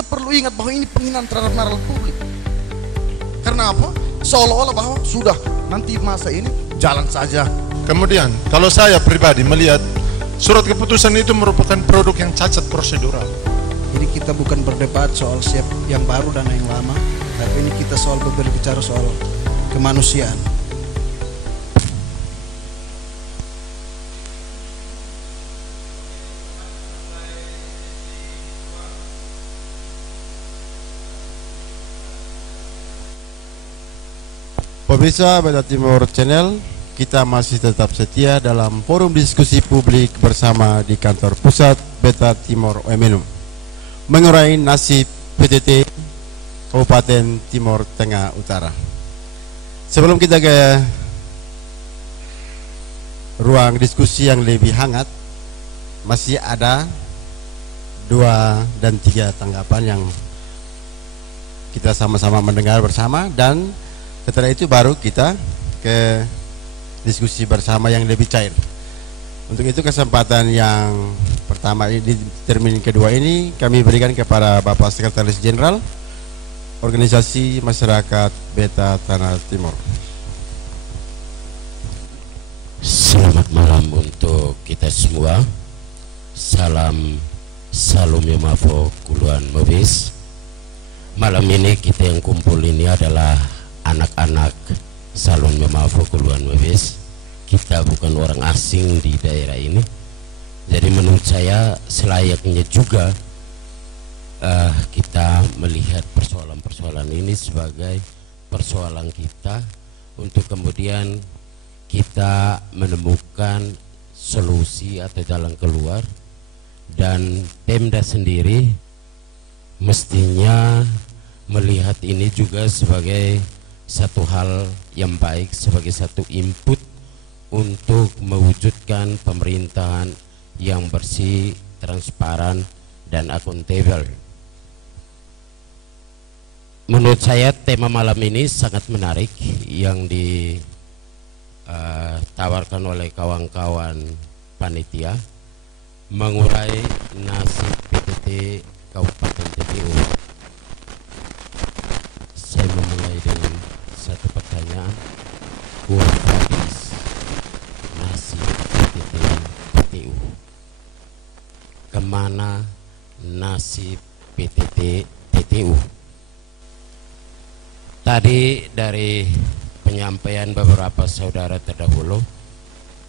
kita perlu ingat bahwa ini penghinaan terhadap moral publik. Karena apa? Seolah-olah bahwa sudah nanti masa ini jalan saja. Kemudian kalau saya pribadi melihat surat keputusan itu merupakan produk yang cacat prosedural. Ini kita bukan berdebat soal siap yang baru dan yang lama, tapi ini kita soal berbicara soal kemanusiaan. Pemirsa Beta Timur Channel, kita masih tetap setia dalam forum diskusi publik bersama di kantor pusat Beta Timur OMNU mengurai nasib PTT Kabupaten Timur Tengah Utara. Sebelum kita ke ruang diskusi yang lebih hangat, masih ada 2 dan 3 tanggapan yang kita sama-sama mendengar bersama, dan setelah itu baru kita ke diskusi bersama yang lebih cair. Untuk itu kesempatan yang pertama ini, di termin kedua ini, kami berikan kepada Bapak Sekretaris Jenderal Organisasi Masyarakat Beta Tanah Timur. Selamat malam untuk kita semua. Salam Mafo Kuluan Mawis. Malam ini kita yang kumpul ini adalah anak-anak Salon Mafo Kuluan Mawis. Kita bukan orang asing di daerah ini, jadi menurut saya selayaknya juga kita melihat persoalan-persoalan ini sebagai persoalan kita, untuk kemudian kita menemukan solusi atau jalan keluar. Dan Pemda sendiri mestinya melihat ini juga sebagai satu hal yang baik, sebagai satu input untuk mewujudkan pemerintahan yang bersih, transparan, dan akuntabel. Menurut saya tema malam ini sangat menarik yang ditawarkan oleh kawan-kawan panitia, mengurai nasib PTT Kabupaten TTU. Saya memulai dengan satu pertanyaan. Nasib PTT TTU, kemana nasib PTT TTU? Tadi dari penyampaian beberapa saudara terdahulu,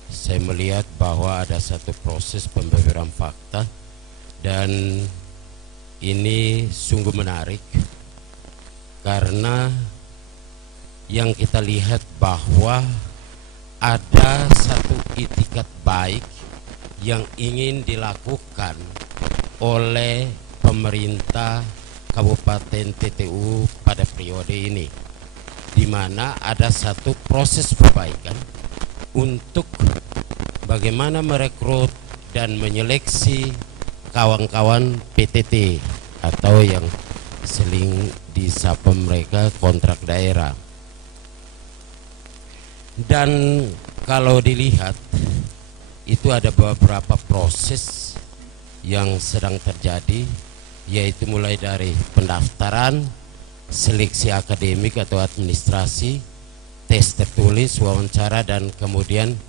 saya melihat bahwa ada satu proses pembeberan fakta, dan ini sungguh menarik karena yang kita lihat bahwa ada satu itikat baik yang ingin dilakukan oleh pemerintah Kabupaten TTU pada periode ini, di mana ada satu proses perbaikan untuk bagaimana merekrut dan menyeleksi kawan-kawan PTT atau yang sering disapa mereka kontrak daerah. Dan kalau dilihat itu ada beberapa proses yang sedang terjadi, yaitu mulai dari pendaftaran, seleksi akademik atau administrasi, tes tertulis, wawancara, dan kemudian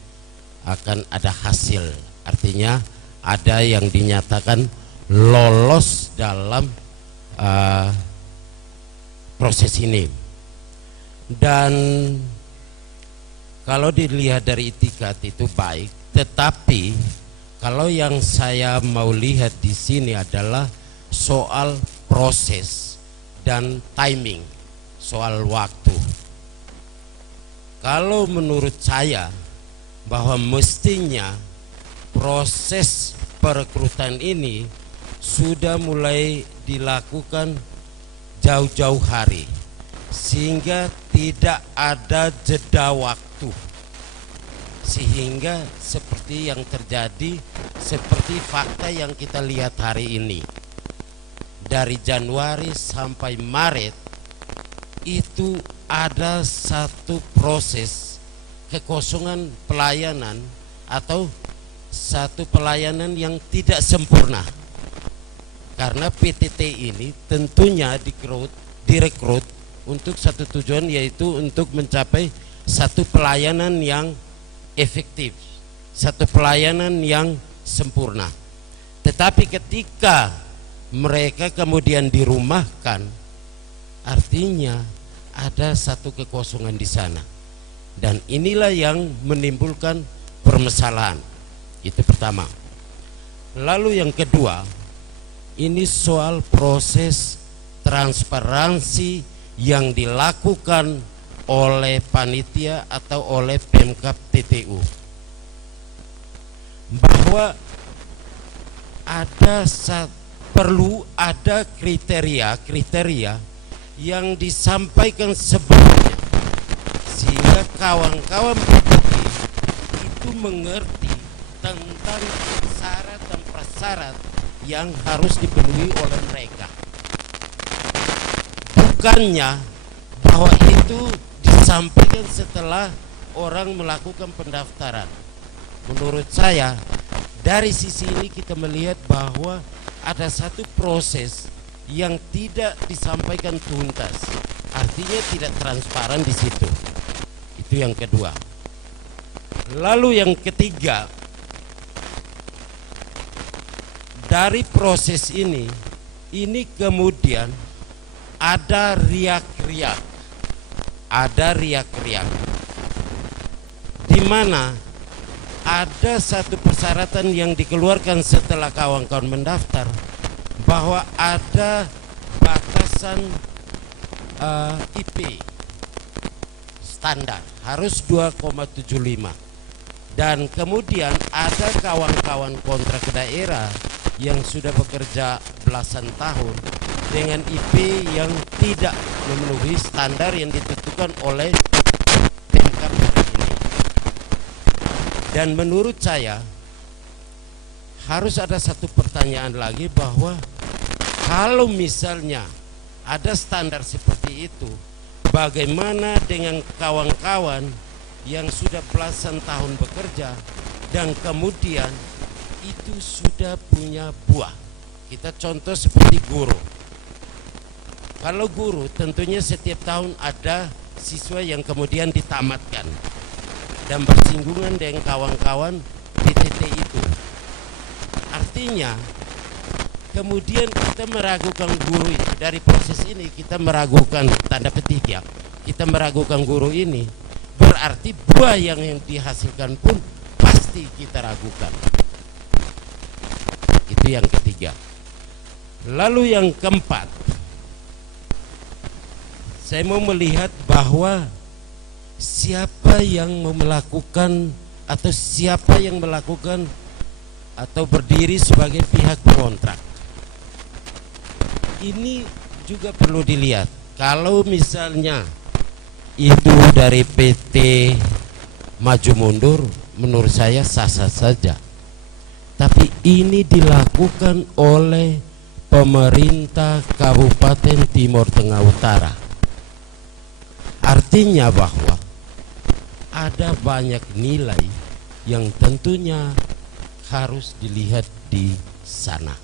akan ada hasil. Artinya ada yang dinyatakan lolos dalam proses ini. Dan kalau dilihat dari itikat itu baik, tetapi kalau yang saya mau lihat di sini adalah soal proses dan timing, soal waktu. Kalau menurut saya bahwa mestinya proses perekrutan ini sudah mulai dilakukan jauh-jauh hari, sehingga tidak ada jeda waktu, sehingga seperti yang terjadi, seperti fakta yang kita lihat hari ini, dari Januari sampai Maret itu ada satu proses kekosongan pelayanan atau satu pelayanan yang tidak sempurna. Karena PTT ini tentunya direkrut untuk satu tujuan, yaitu untuk mencapai satu pelayanan yang efektif, satu pelayanan yang sempurna. Tetapi ketika mereka kemudian dirumahkan, artinya ada satu kekosongan di sana, dan inilah yang menimbulkan permasalahan. Itu pertama. Lalu yang kedua, ini soal proses transparansi yang dilakukan oleh panitia atau oleh Pemkab TTU, bahwa perlu ada kriteria yang disampaikan sebelumnya, sehingga kawan-kawan PTT itu mengerti tentang syarat dan prasyarat yang harus dipenuhi oleh mereka. Bukannya bahwa itu disampaikan setelah orang melakukan pendaftaran. Menurut saya, dari sisi ini kita melihat bahwa ada satu proses yang tidak disampaikan tuntas, artinya tidak transparan di situ. Itu yang kedua. Lalu yang ketiga, dari proses ini kemudian ada riak-riak, di mana ada satu persyaratan yang dikeluarkan setelah kawan-kawan mendaftar, bahwa ada batasan IP standar harus 2,75, dan kemudian ada kawan-kawan kontrak daerah yang sudah bekerja belasan tahun dengan IP yang tidak memenuhi standar yang ditentukan oleh Pemkab ini. Dan menurut saya harus ada satu pertanyaan lagi, bahwa kalau misalnya ada standar seperti itu, bagaimana dengan kawan-kawan yang sudah belasan tahun bekerja dan kemudian itu sudah punya buah? Kita contoh seperti guru. Kalau guru tentunya setiap tahun ada siswa yang kemudian ditamatkan dan bersinggungan dengan kawan-kawan PTT itu. Artinya kemudian kita meragukan guru itu. Dari proses ini kita meragukan, tanda petik ya, kita meragukan guru ini, berarti buah yang dihasilkan pun pasti kita ragukan. Itu yang ketiga. Lalu yang keempat, saya mau melihat bahwa siapa yang melakukan atau berdiri sebagai pihak kontrak. Ini juga perlu dilihat. Kalau misalnya itu dari PT Maju Mundur, menurut saya sah-sah saja. Tapi ini dilakukan oleh pemerintah Kabupaten Timur Tengah Utara. Artinya bahwa ada banyak nilai yang tentunya harus dilihat di sana.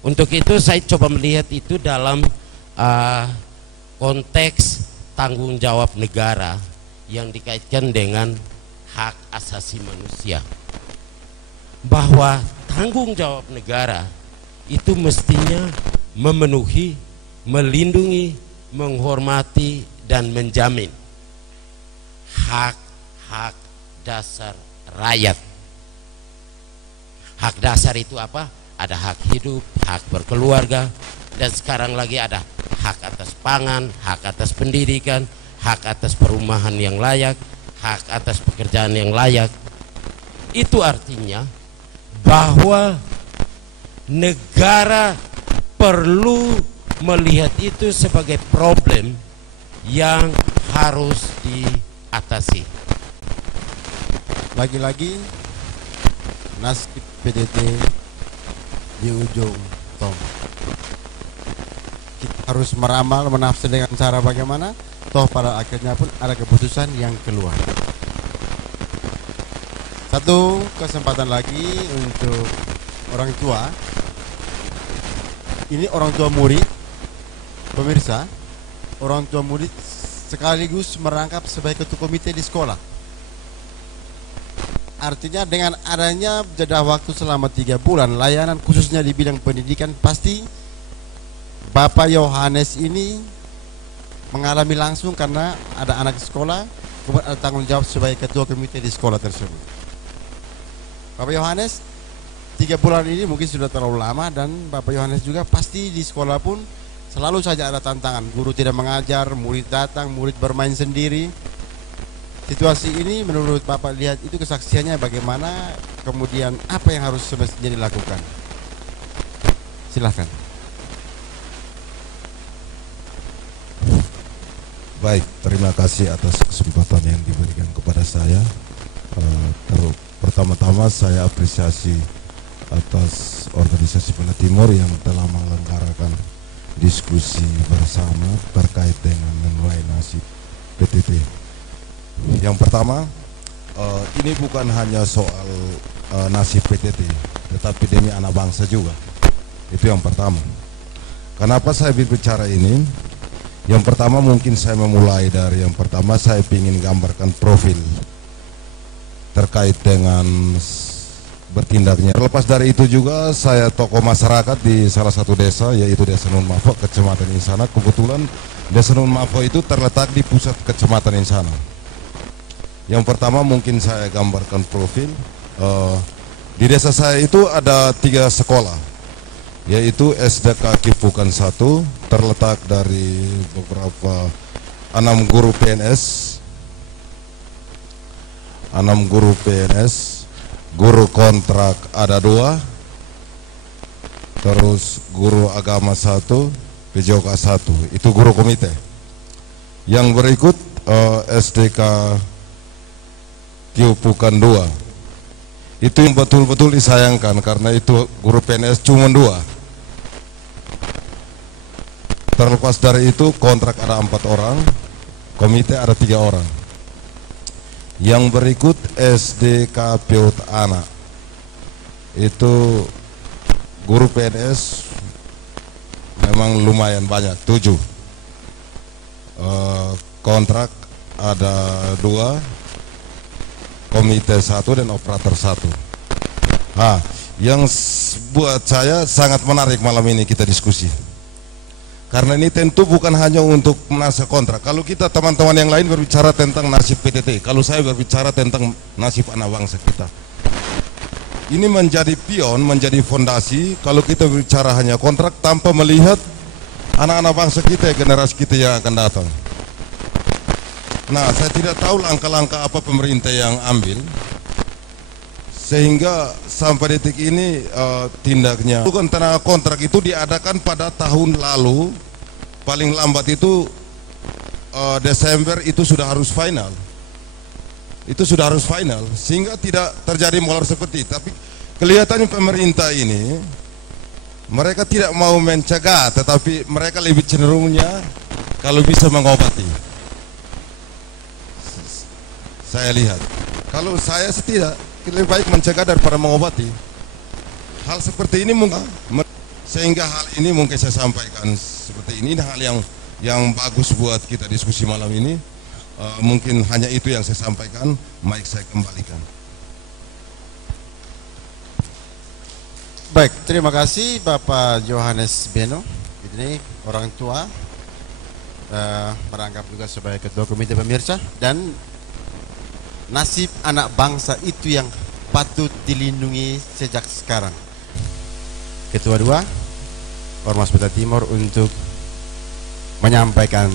Untuk itu saya coba melihat itu dalam konteks tanggung jawab negara yang dikaitkan dengan hak asasi manusia. Bahwa tanggung jawab negara itu mestinya memenuhi, melindungi, menghormati, dan menjamin hak-hak dasar rakyat. Hak dasar itu apa? Ada hak hidup, hak berkeluarga, dan sekarang lagi ada hak atas pangan, hak atas pendidikan, hak atas perumahan yang layak, hak atas pekerjaan yang layak. Itu artinya bahwa negara perlu melihat itu sebagai problem yang harus diatasi. Lagi-lagi nasib PTT di ujung tombak. Kita harus meramal, menafsir dengan cara bagaimana, toh pada akhirnya pun ada keputusan yang keluar. Satu kesempatan lagi untuk orang tua ini orang tua murid, pemirsa, orang tua murid sekaligus merangkap sebagai ketua komite di sekolah. Artinya dengan adanya jeda waktu selama 3 bulan layanan khususnya di bidang pendidikan, pasti Bapak Yohanes ini mengalami langsung karena ada anak sekolah, kemudian ada tanggung jawab sebagai ketua komite di sekolah tersebut. Bapak Yohanes 3 bulan ini mungkin sudah terlalu lama, dan Bapak Yohanes juga pasti di sekolah pun selalu saja ada tantangan. Guru tidak mengajar, murid datang, murid bermain sendiri. Situasi ini menurut Bapak lihat itu kesaksiannya bagaimana, kemudian apa yang harus semestinya dilakukan? Silahkan. Baik, terima kasih atas kesempatan yang diberikan kepada saya. Pertama-tama saya apresiasi atas organisasi Bela Timur yang telah menyelenggarakan diskusi bersama terkait dengan menuai nasib PTT. Yang pertama, ini bukan hanya soal nasib PTT, tetapi demi anak bangsa juga. Itu yang pertama. Kenapa saya berbicara ini? Yang pertama mungkin saya memulai dari yang pertama, saya ingin gambarkan profil terkait dengan bertindaknya. Terlepas dari itu juga saya tokoh masyarakat di salah satu desa, yaitu Desa Nun Mafo, Kecamatan Insana. Kebetulan Desa Nun Mafo itu terletak di pusat Kecamatan Insana. Yang pertama mungkin saya gambarkan profil. Di desa saya itu ada 3 sekolah, yaitu SDK Kipukan 1, terletak dari beberapa 6 guru PNS, guru kontrak ada 2, terus guru agama 1, PJOK 1, itu guru komite. Yang berikut SDK Kipukan 2, itu yang betul-betul disayangkan karena itu guru PNS cuma 2. Terlepas dari itu kontrak ada 4 orang, komite ada 3 orang. Yang berikut SDK Piut Anak, itu guru PNS memang lumayan banyak, 7. Kontrak ada 2, komite 1 dan operator 1. Yang buat saya sangat menarik malam ini kita diskusi, karena ini tentu bukan hanya untuk nasib kontrak. Kalau kita teman-teman yang lain berbicara tentang nasib PTT, kalau saya berbicara tentang nasib anak bangsa kita. Ini menjadi pion, menjadi fondasi kalau kita berbicara hanya kontrak tanpa melihat anak-anak bangsa kita, generasi kita yang akan datang. Nah, saya tidak tahu langkah-langkah apa pemerintah yang ambil sehingga sampai detik ini tindaknya. Bukan tenaga kontrak itu diadakan pada tahun lalu, paling lambat itu Desember itu sudah harus final. Itu sudah harus final sehingga tidak terjadi molor seperti itu. Tapi kelihatannya pemerintah ini mereka tidak mau mencegah, tetapi mereka lebih cenderungnya kalau bisa mengobati. Saya lihat, kalau saya tidak, lebih baik mencegah daripada mengobati. Hal seperti ini mungkin, sehingga hal ini mungkin saya sampaikan seperti ini, hal yang bagus buat kita diskusi malam ini. Mungkin hanya itu yang saya sampaikan. Mic saya kembalikan. Baik, terima kasih Bapak Yohanes Beno. Ini orang tua merangkap juga sebagai ketua komite pemirsa, dan nasib anak bangsa itu yang patut dilindungi sejak sekarang. Ketua 2 Ormas Bela Timur untuk menyampaikan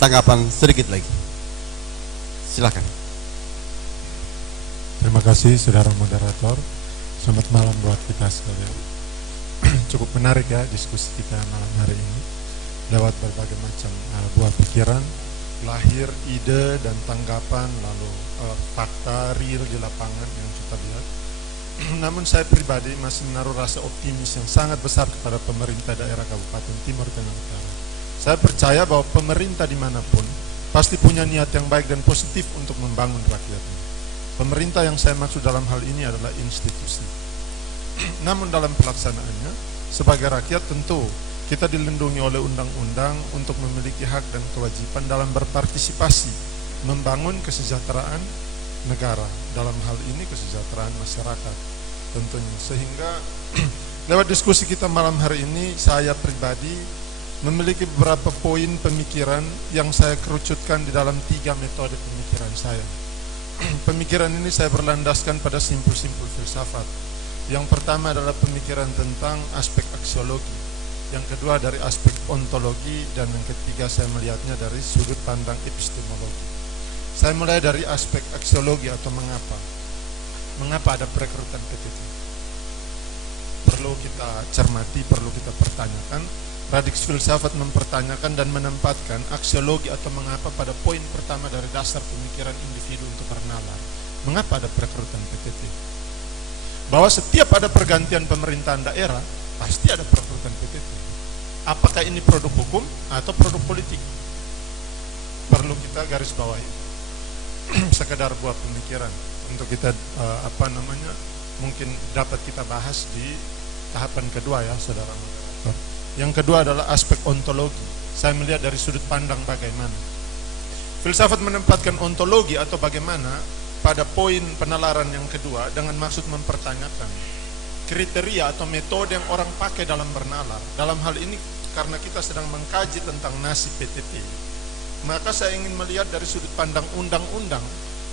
tanggapan sedikit lagi. Silakan. Terima kasih saudara moderator. Selamat malam buat kita sekalian. Cukup menarik ya diskusi kita malam hari ini. Lewat berbagai macam buah pikiran, lahir ide dan tanggapan, lalu fakta real di lapangan yang kita lihat. Namun saya pribadi masih menaruh rasa optimis yang sangat besar kepada pemerintah daerah Kabupaten Timur Tengah Utara. Saya percaya bahwa pemerintah dimanapun pasti punya niat yang baik dan positif untuk membangun rakyatnya. Pemerintah yang saya maksud dalam hal ini adalah institusi. Namun dalam pelaksanaannya sebagai rakyat tentu kita dilindungi oleh undang-undang untuk memiliki hak dan kewajiban dalam berpartisipasi membangun kesejahteraan negara, dalam hal ini kesejahteraan masyarakat tentunya. Sehingga lewat diskusi kita malam hari ini, saya pribadi memiliki beberapa poin pemikiran yang saya kerucutkan di dalam 3 metode pemikiran saya. Pemikiran ini saya berlandaskan pada simpul-simpul filsafat. Yang pertama adalah pemikiran tentang aspek aksiologi, yang kedua dari aspek ontologi, dan yang ketiga saya melihatnya dari sudut pandang epistemologi. Saya mulai dari aspek aksiologi atau mengapa ada perekrutan PTT. Perlu kita cermati, perlu kita pertanyakan. Radix filsafat mempertanyakan dan menempatkan aksiologi atau mengapa pada poin pertama dari dasar pemikiran individu untuk bernalar. Mengapa ada perekrutan PTT? Bahwa setiap ada pergantian pemerintahan daerah pasti ada perekrutan PTT. Apakah ini produk hukum atau produk politik? Perlu kita garis bawahi. Sekedar buah pemikiran untuk kita mungkin dapat kita bahas di tahapan kedua ya, saudara moderator. Yang kedua adalah aspek ontologi. Saya melihat dari sudut pandang bagaimana filsafat menempatkan ontologi atau bagaimana pada poin penalaran yang kedua, dengan maksud mempertanyakan kriteria atau metode yang orang pakai dalam bernalar. Dalam hal ini karena kita sedang mengkaji tentang nasib PTT, maka saya ingin melihat dari sudut pandang undang-undang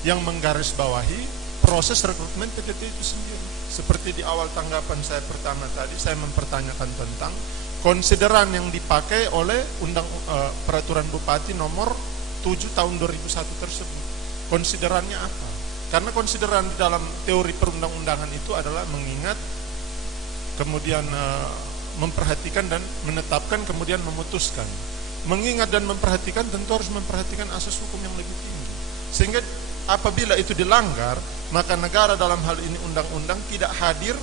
yang menggarisbawahi proses rekrutmen PTT itu sendiri. Seperti di awal tanggapan saya pertama tadi, saya mempertanyakan tentang konsideran yang dipakai oleh peraturan Bupati nomor 7 tahun 2001 tersebut. Konsiderannya apa? Karena konsideran di dalam teori perundang-undangan itu adalah mengingat, kemudian memperhatikan dan menetapkan, kemudian memutuskan. Mengingat dan memperhatikan tentu harus memperhatikan asas hukum yang lebih tinggi. Sehingga apabila itu dilanggar, maka negara dalam hal ini undang-undang tidak hadir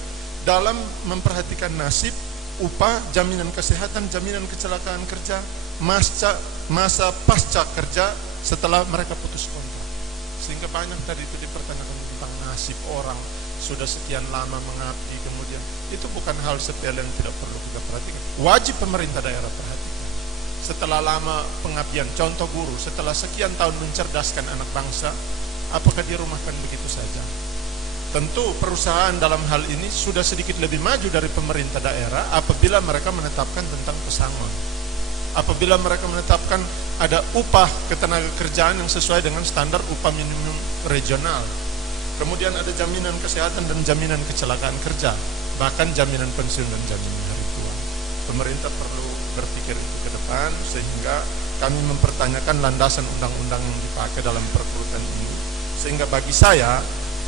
dalam memperhatikan nasib, upah, jaminan kesehatan, jaminan kecelakaan kerja, masa pasca kerja setelah mereka putus kontrak. Sehingga banyak tadi itu dipertanyakan tentang nasib orang sudah sekian lama mengabdi, kemudian itu bukan hal sepele yang tidak perlu kita perhatikan. Wajib pemerintah daerah perhatikan. Setelah lama pengabdian, contoh guru, setelah sekian tahun mencerdaskan anak bangsa, apakah dirumahkan begitu saja? Tentu perusahaan dalam hal ini sudah sedikit lebih maju dari pemerintah daerah apabila mereka menetapkan tentang pesangon. Apabila mereka menetapkan ada upah ketenaga kerjaan yang sesuai dengan standar upah minimum regional. Kemudian ada jaminan kesehatan dan jaminan kecelakaan kerja, bahkan jaminan pensiun dan jaminan hari tua. Pemerintah perlu berpikir itu ke depan, sehingga kami mempertanyakan landasan undang-undang yang dipakai dalam perekrutan ini. Sehingga bagi saya,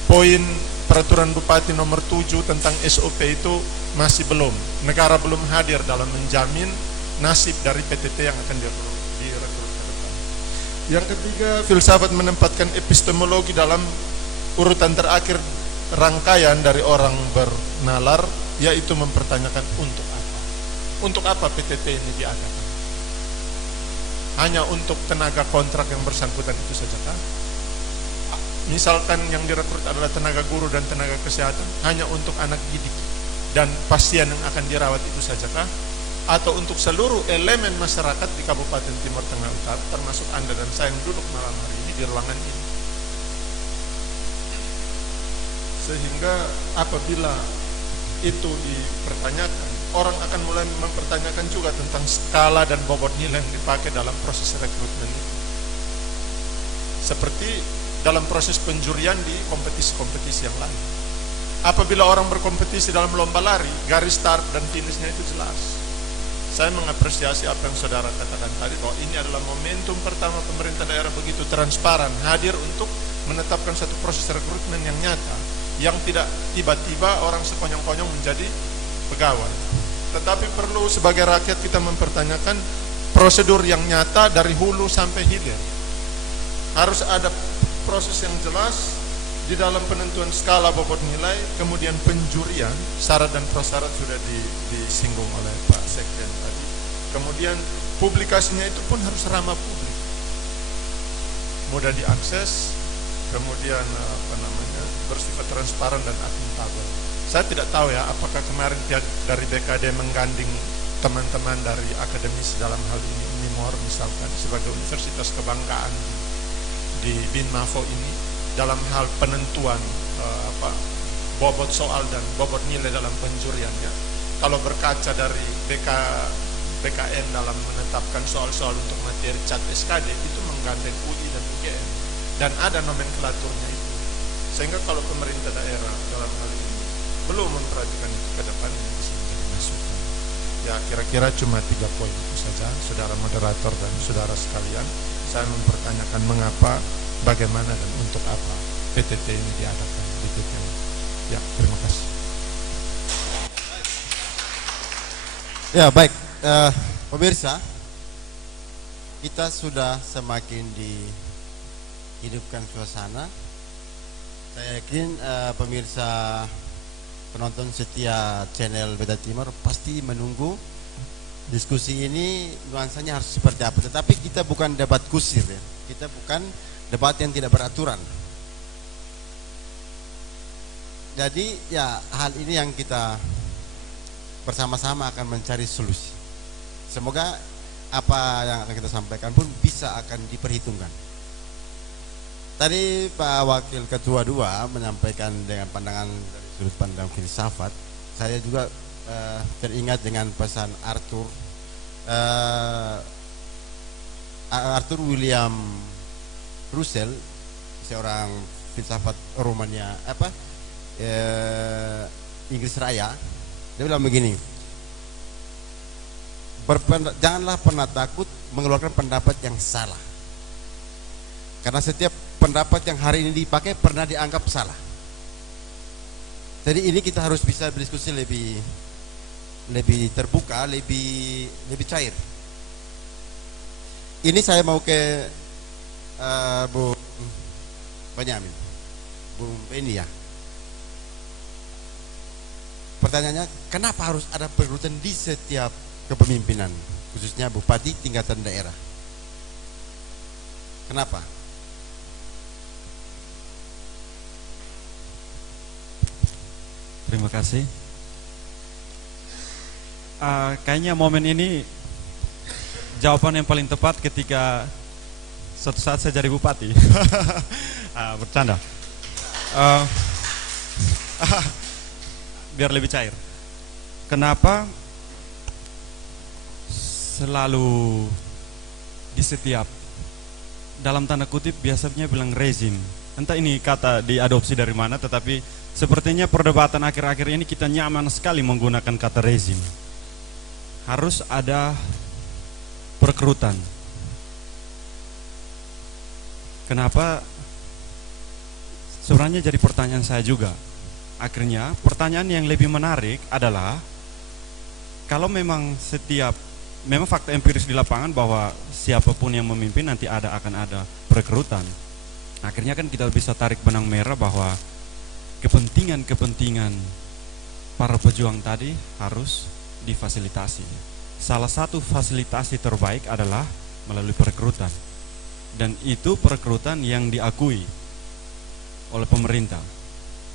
poin peraturan Bupati nomor 7 tentang SOP itu masih belum. Negara belum hadir dalam menjamin nasib dari PTT yang akan direkrut ke depan. Yang ketiga, filsafat menempatkan epistemologi dalam urutan terakhir rangkaian dari orang bernalar, yaitu mempertanyakan untuk apa. Untuk apa PTT ini diadakan? Hanya untuk tenaga kontrak yang bersangkutan itu saja kan? Misalkan yang direkrut adalah tenaga guru dan tenaga kesehatan, hanya untuk anak didik dan pasien yang akan dirawat itu sajakah? Atau untuk seluruh elemen masyarakat di Kabupaten Timur Tengah Utara, termasuk Anda dan saya yang duduk malam hari ini di ruangan ini? Sehingga apabila itu dipertanyakan, orang akan mulai mempertanyakan juga tentang skala dan bobot nilai yang dipakai dalam proses rekrutmen itu. Seperti dalam proses penjurian di kompetisi-kompetisi yang lain. Apabila orang berkompetisi dalam lomba lari, garis start dan finishnya itu jelas. Saya mengapresiasi apa yang saudara katakan tadi, bahwa ini adalah momentum pertama pemerintah daerah begitu transparan, hadir untuk menetapkan satu proses rekrutmen yang nyata, yang tidak tiba-tiba orang sekonyong-konyong menjadi pegawai. Tetapi perlu sebagai rakyat kita mempertanyakan prosedur yang nyata dari hulu sampai hilir. Harus ada proses yang jelas di dalam penentuan skala bobot nilai, kemudian penjurian, syarat dan prasyarat sudah disinggung oleh Pak Sekjen tadi. Kemudian publikasinya itu pun harus ramah publik, mudah diakses, kemudian bersifat transparan dan akuntabel. Saya tidak tahu ya, apakah kemarin pihak dari BKD mengganding teman-teman dari akademisi dalam hal ini Unimor misalkan sebagai universitas kebanggaan di BINMAFO ini dalam hal penentuan bobot soal dan bobot nilai dalam penjuriannya. Kalau berkaca dari BKN dalam menetapkan soal-soal untuk materi CAT SKD itu menggandeng UI dan UGM dan ada nomenklaturnya itu, sehingga kalau pemerintah daerah dalam hal ini belum memperhatikan itu ke depan, ini bisa menjadi masukan. Ya kira-kira cuma 3 poin itu saja, saudara moderator dan saudara sekalian. Saya mempertanyakan mengapa, bagaimana dan untuk apa PTT ini diadakan di TPU. Ya, terima kasih. Ya baik, pemirsa, kita sudah semakin dihidupkan suasana. Saya yakin pemirsa penonton setia channel Beta Timur pasti menunggu diskusi ini nuansanya harus seperti apa. Tetapi kita bukan debat kusir ya. Kita bukan debat yang tidak beraturan. Jadi ya hal ini yang kita bersama-sama akan mencari solusi. Semoga apa yang akan kita sampaikan pun bisa akan diperhitungkan. Tadi Pak Wakil Ketua 2 menyampaikan dengan pandangan dari sudut pandang filsafat. Saya juga teringat dengan pesan Arthur William Russell, seorang filsafat Romania Inggris Raya. Dia bilang begini, janganlah pernah takut mengeluarkan pendapat yang salah, karena setiap pendapat yang hari ini dipakai pernah dianggap salah. Jadi ini kita harus bisa berdiskusi lebih terbuka, lebih cair. Ini saya mau ke Bu Benyamin, Bu Beni ya. Pertanyaannya, kenapa harus ada perekrutan di setiap kepemimpinan, khususnya bupati tingkatan daerah? Kenapa? Terima kasih. Kayaknya momen ini jawaban yang paling tepat ketika suatu saat saya jadi bupati. Bercanda. Biar lebih cair. Kenapa selalu di setiap, dalam tanda kutip biasanya bilang rezim. Entah ini kata diadopsi dari mana, tetapi sepertinya perdebatan akhir-akhir ini kita nyaman sekali menggunakan kata rezim. Harus ada perekrutan. Kenapa? Sebenarnya jadi pertanyaan saya juga. Akhirnya pertanyaan yang lebih menarik adalah, kalau memang memang fakta empiris di lapangan bahwa siapapun yang memimpin nanti akan ada perekrutan. Akhirnya kan kita bisa tarik benang merah bahwa kepentingan para pejuang tadi harus difasilitasi. Salah satu fasilitasi terbaik adalah melalui perekrutan, dan itu perekrutan yang diakui oleh pemerintah.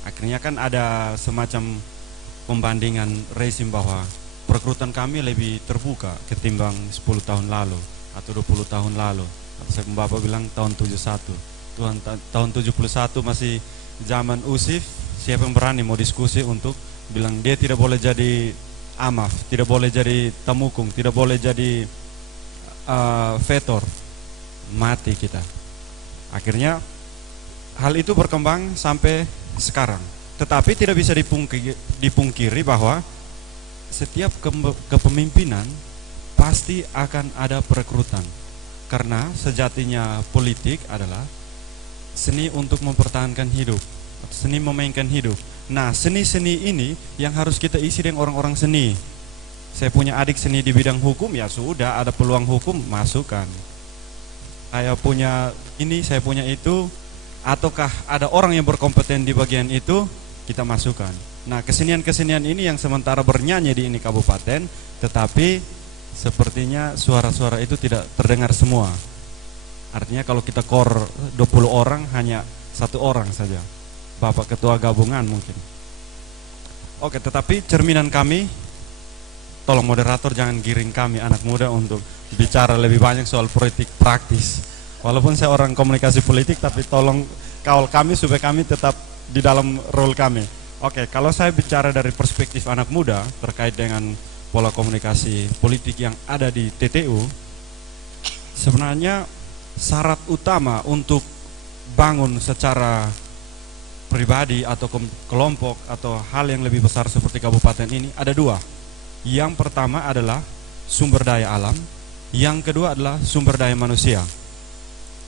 Akhirnya kan ada semacam pembandingan rezim bahwa perekrutan kami lebih terbuka ketimbang 10 tahun lalu atau 20 tahun lalu. Atau saya Bapak bilang tahun 71, tahun 71 masih zaman Usif. Siapa yang berani mau diskusi untuk bilang dia tidak boleh jadi amaf, tidak boleh jadi tamukung, tidak boleh jadi vetor, mati kita. Akhirnya hal itu berkembang sampai sekarang. Tetapi tidak bisa dipungkiri bahwa setiap kepemimpinan pasti akan ada perekrutan, karena sejatinya politik adalah seni untuk mempertahankan hidup, seni memainkan hidup. Nah, seni-seni ini yang harus kita isi dengan orang-orang seni. Saya punya adik seni di bidang hukum, ya sudah, ada peluang hukum, masukkan. Saya punya ini, saya punya itu, ataukah ada orang yang berkompeten di bagian itu, kita masukkan. Nah, kesenian-kesenian ini yang sementara bernyanyi di ini kabupaten, tetapi sepertinya suara-suara itu tidak terdengar semua. Artinya kalau kita kor 20 orang hanya 1 orang saja, Bapak Ketua Gabungan mungkin. Oke, tetapi cerminan kami, tolong moderator jangan giring kami anak muda untuk bicara lebih banyak soal politik praktis. Walaupun saya orang komunikasi politik, tapi tolong kawal kami supaya kami tetap di dalam role kami. Oke, kalau saya bicara dari perspektif anak muda terkait dengan pola komunikasi politik yang ada di TTU, sebenarnya syarat utama untuk bangun secara pribadi atau kelompok atau hal yang lebih besar seperti kabupaten ini ada dua. Yang pertama adalah sumber daya alam, yang kedua adalah sumber daya manusia.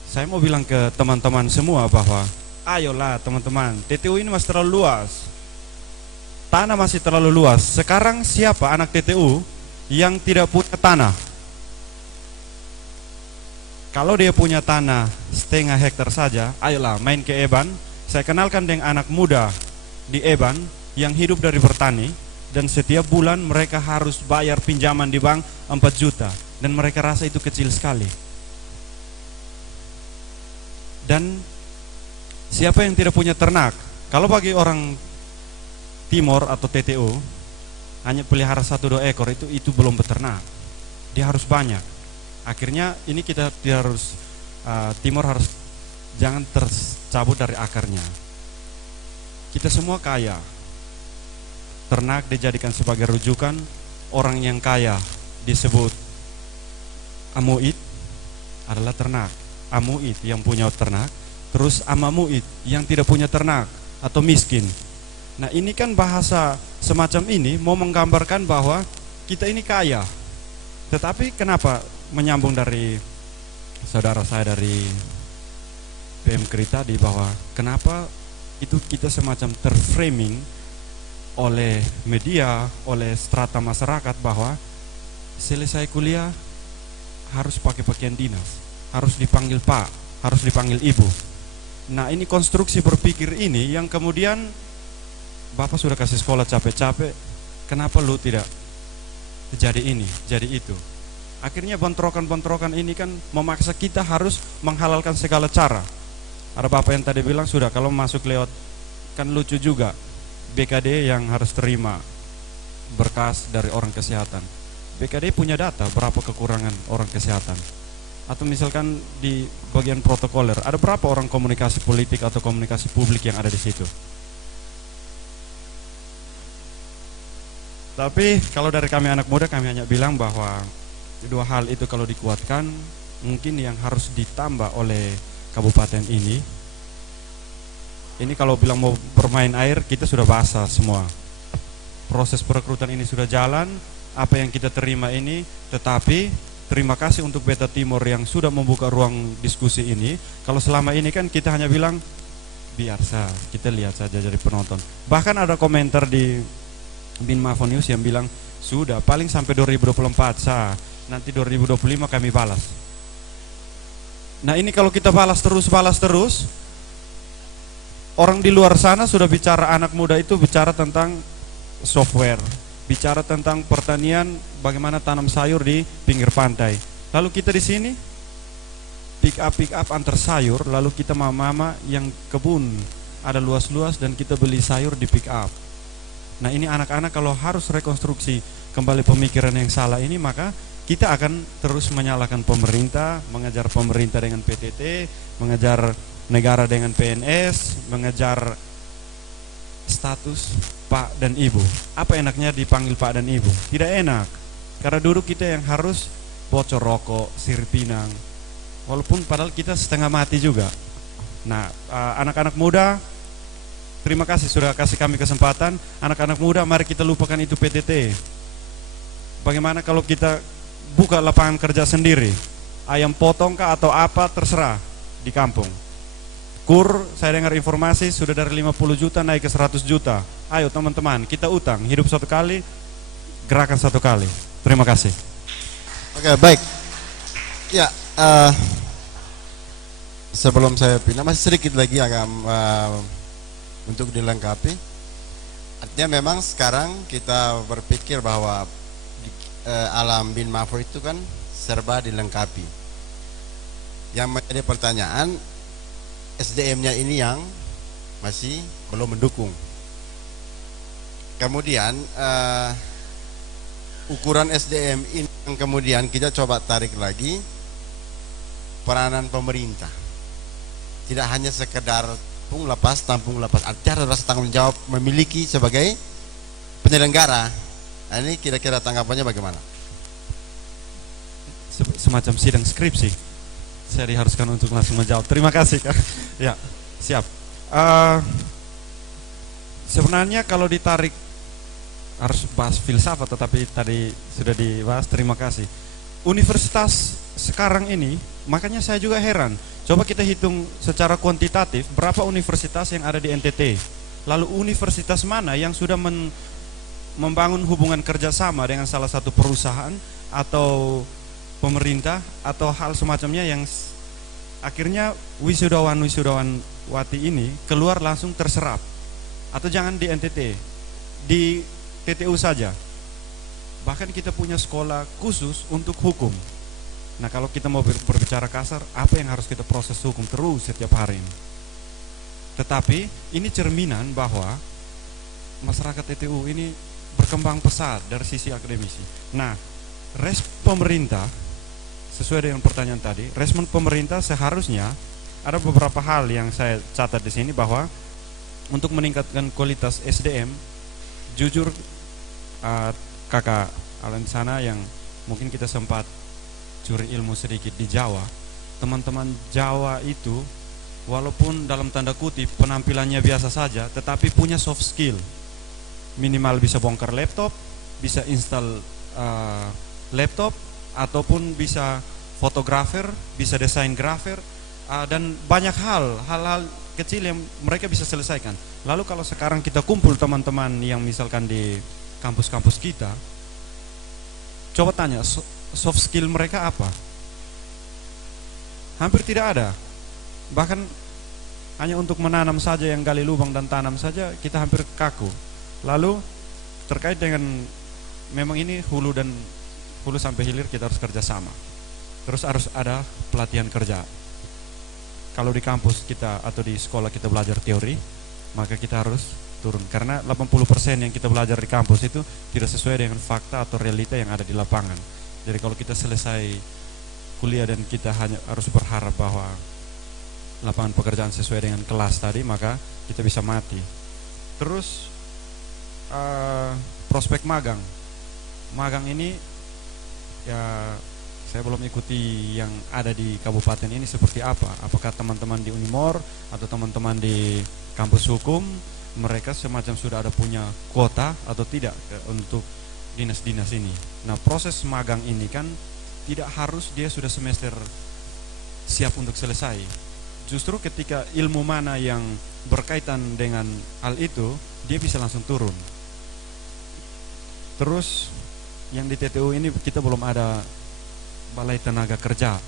Saya mau bilang ke teman-teman semua bahwa ayolah teman-teman, TTU ini masih terlalu luas. Tanah masih terlalu luas. Sekarang siapa anak TTU yang tidak punya tanah? Kalau dia punya tanah setengah hektar saja, ayolah main ke Eban. Saya kenalkan dengan anak muda di Eban yang hidup dari bertani, dan setiap bulan mereka harus bayar pinjaman di bank 4 juta, dan mereka rasa itu kecil sekali. Dan siapa yang tidak punya ternak? Kalau bagi orang Timor atau TTU hanya pelihara 1-2 ekor itu belum beternak. Dia harus banyak. Akhirnya ini kita harus Timor harus jangan tercabut dari akarnya. Kita semua kaya. Ternak dijadikan sebagai rujukan. Orang yang kaya disebut Amuid adalah ternak. Amuid yang punya ternak, terus Amamuid yang tidak punya ternak atau miskin. Nah, ini kan bahasa semacam ini mau menggambarkan bahwa kita ini kaya. Tetapi kenapa menyambung dari saudara saya dari PM Krita di bahwa kenapa itu kita semacam terframing oleh media, oleh strata masyarakat bahwa selesai kuliah harus pakai pakaian dinas, harus dipanggil Pak, harus dipanggil Ibu. Nah, ini konstruksi berpikir ini yang kemudian Bapak sudah kasih sekolah capek-capek, kenapa lu tidak jadi ini, jadi itu. Akhirnya bentrokan-bentrokan ini kan memaksa kita harus menghalalkan segala cara. Ada Bapak yang tadi bilang sudah kalau masuk lewat, kan lucu juga BKD yang harus terima berkas dari orang kesehatan. BKD punya data berapa kekurangan orang kesehatan. Atau misalkan di bagian protokoler, ada berapa orang komunikasi politik atau komunikasi publik yang ada di situ. Tapi kalau dari kami anak muda, kami hanya bilang bahwa dua hal itu kalau dikuatkan, mungkin yang harus ditambah oleh kabupaten ini kalau bilang mau bermain air, kita sudah basah semua. Proses perekrutan ini sudah jalan, apa yang kita terima ini, tetapi terima kasih untuk Beta Timor yang sudah membuka ruang diskusi ini. Kalau selama ini kan kita hanya bilang, biasa, kita lihat saja jadi penonton. Bahkan ada komentar di BinMafo News yang bilang, sudah paling sampai 2024 nanti 2025 kami balas. Nah, ini kalau kita balas terus, orang di luar sana sudah bicara, anak muda itu bicara tentang software, bicara tentang pertanian, bagaimana tanam sayur di pinggir pantai. Lalu kita di sini pick up antar sayur, lalu kita mama-mama yang kebun ada luas-luas dan kita beli sayur di pick up. Nah, ini anak-anak kalau harus rekonstruksi kembali pemikiran yang salah ini, maka kita akan terus menyalahkan pemerintah, mengejar pemerintah dengan PTT, mengejar negara dengan PNS, mengejar status Pak dan Ibu. Apa enaknya dipanggil Pak dan Ibu? Tidak enak, karena dulu kita yang harus bocor rokok, siripinang, walaupun padahal kita setengah mati juga. Nah, anak-anak muda, terima kasih sudah kasih kami kesempatan. Anak-anak muda, mari kita lupakan itu PTT. Bagaimana kalau kita buka lapangan kerja sendiri, ayam potong kah atau apa, terserah di kampung. KUR, saya dengar informasi sudah dari 50 juta naik ke 100 juta. Ayo teman-teman, kita utang, hidup satu kali, gerakan satu kali. Terima kasih. Oke, baik. Ya, sebelum saya pindah, masih sedikit lagi agak untuk dilengkapi. Artinya memang sekarang kita berpikir bahwa alam BinMafo itu kan serba dilengkapi. Yang menjadi pertanyaan, SDM-nya ini yang masih belum mendukung. Kemudian ukuran SDM ini yang kemudian kita coba tarik lagi peranan pemerintah. Tidak hanya sekedar tampung lepas, artinya ada rasa tanggung jawab memiliki sebagai penyelenggara. Nah, ini kira-kira tanggapannya bagaimana? Semacam sidang skripsi. Saya diharuskan untuk langsung menjawab. Terima kasih, Kak. Ya, siap. Sebenarnya kalau ditarik harus bahas filsafat, tetapi tadi sudah dibahas. Terima kasih. Universitas sekarang ini, makanya saya juga heran. Coba kita hitung secara kuantitatif berapa universitas yang ada di NTT. Lalu universitas mana yang sudah membangun hubungan kerjasama dengan salah satu perusahaan atau pemerintah atau hal semacamnya yang akhirnya wisudawan-wisudawanwati ini keluar langsung terserap. Atau jangan di NTT, di TTU saja. Bahkan kita punya sekolah khusus untuk hukum. Nah, kalau kita mau berbicara kasar, apa yang harus kita proses hukum terus setiap hari ini. Tetapi ini cerminan bahwa masyarakat TTU ini berkembang pesat dari sisi akademisi. Nah, respon pemerintah sesuai dengan pertanyaan tadi, respon pemerintah seharusnya ada beberapa hal yang saya catat di sini, bahwa untuk meningkatkan kualitas SDM, jujur kakak Alan di sana yang mungkin kita sempat curi ilmu sedikit di Jawa, teman-teman Jawa itu walaupun dalam tanda kutip penampilannya biasa saja, tetapi punya soft skill. Minimal bisa bongkar laptop, bisa install laptop, ataupun bisa fotografer, bisa desain grafir, dan banyak hal-hal kecil yang mereka bisa selesaikan. Lalu kalau sekarang kita kumpul teman-teman yang misalkan di kampus-kampus kita, coba tanya soft skill mereka apa? Hampir tidak ada. Bahkan hanya untuk menanam saja, yang gali lubang dan tanam saja kita hampir kaku. Lalu terkait dengan memang ini hulu sampai hilir kita harus kerjasama. Terus harus ada pelatihan kerja. Kalau di kampus kita atau di sekolah kita belajar teori, maka kita harus turun. Karena 80% yang kita belajar di kampus itu tidak sesuai dengan fakta atau realita yang ada di lapangan. Jadi kalau kita selesai kuliah dan kita hanya harus berharap bahwa lapangan pekerjaan sesuai dengan kelas tadi, maka kita bisa mati. Terus prospek magang ini ya saya belum ikuti yang ada di kabupaten ini seperti apa. Apakah teman-teman di Unimor atau teman-teman di kampus hukum mereka semacam sudah ada punya kuota atau tidak untuk dinas-dinas ini. Nah, proses magang ini kan tidak harus dia sudah semester siap untuk selesai. Justru ketika ilmu mana yang berkaitan dengan hal itu, dia bisa langsung turun. Terus yang di TTU ini kita belum ada balai tenaga kerja.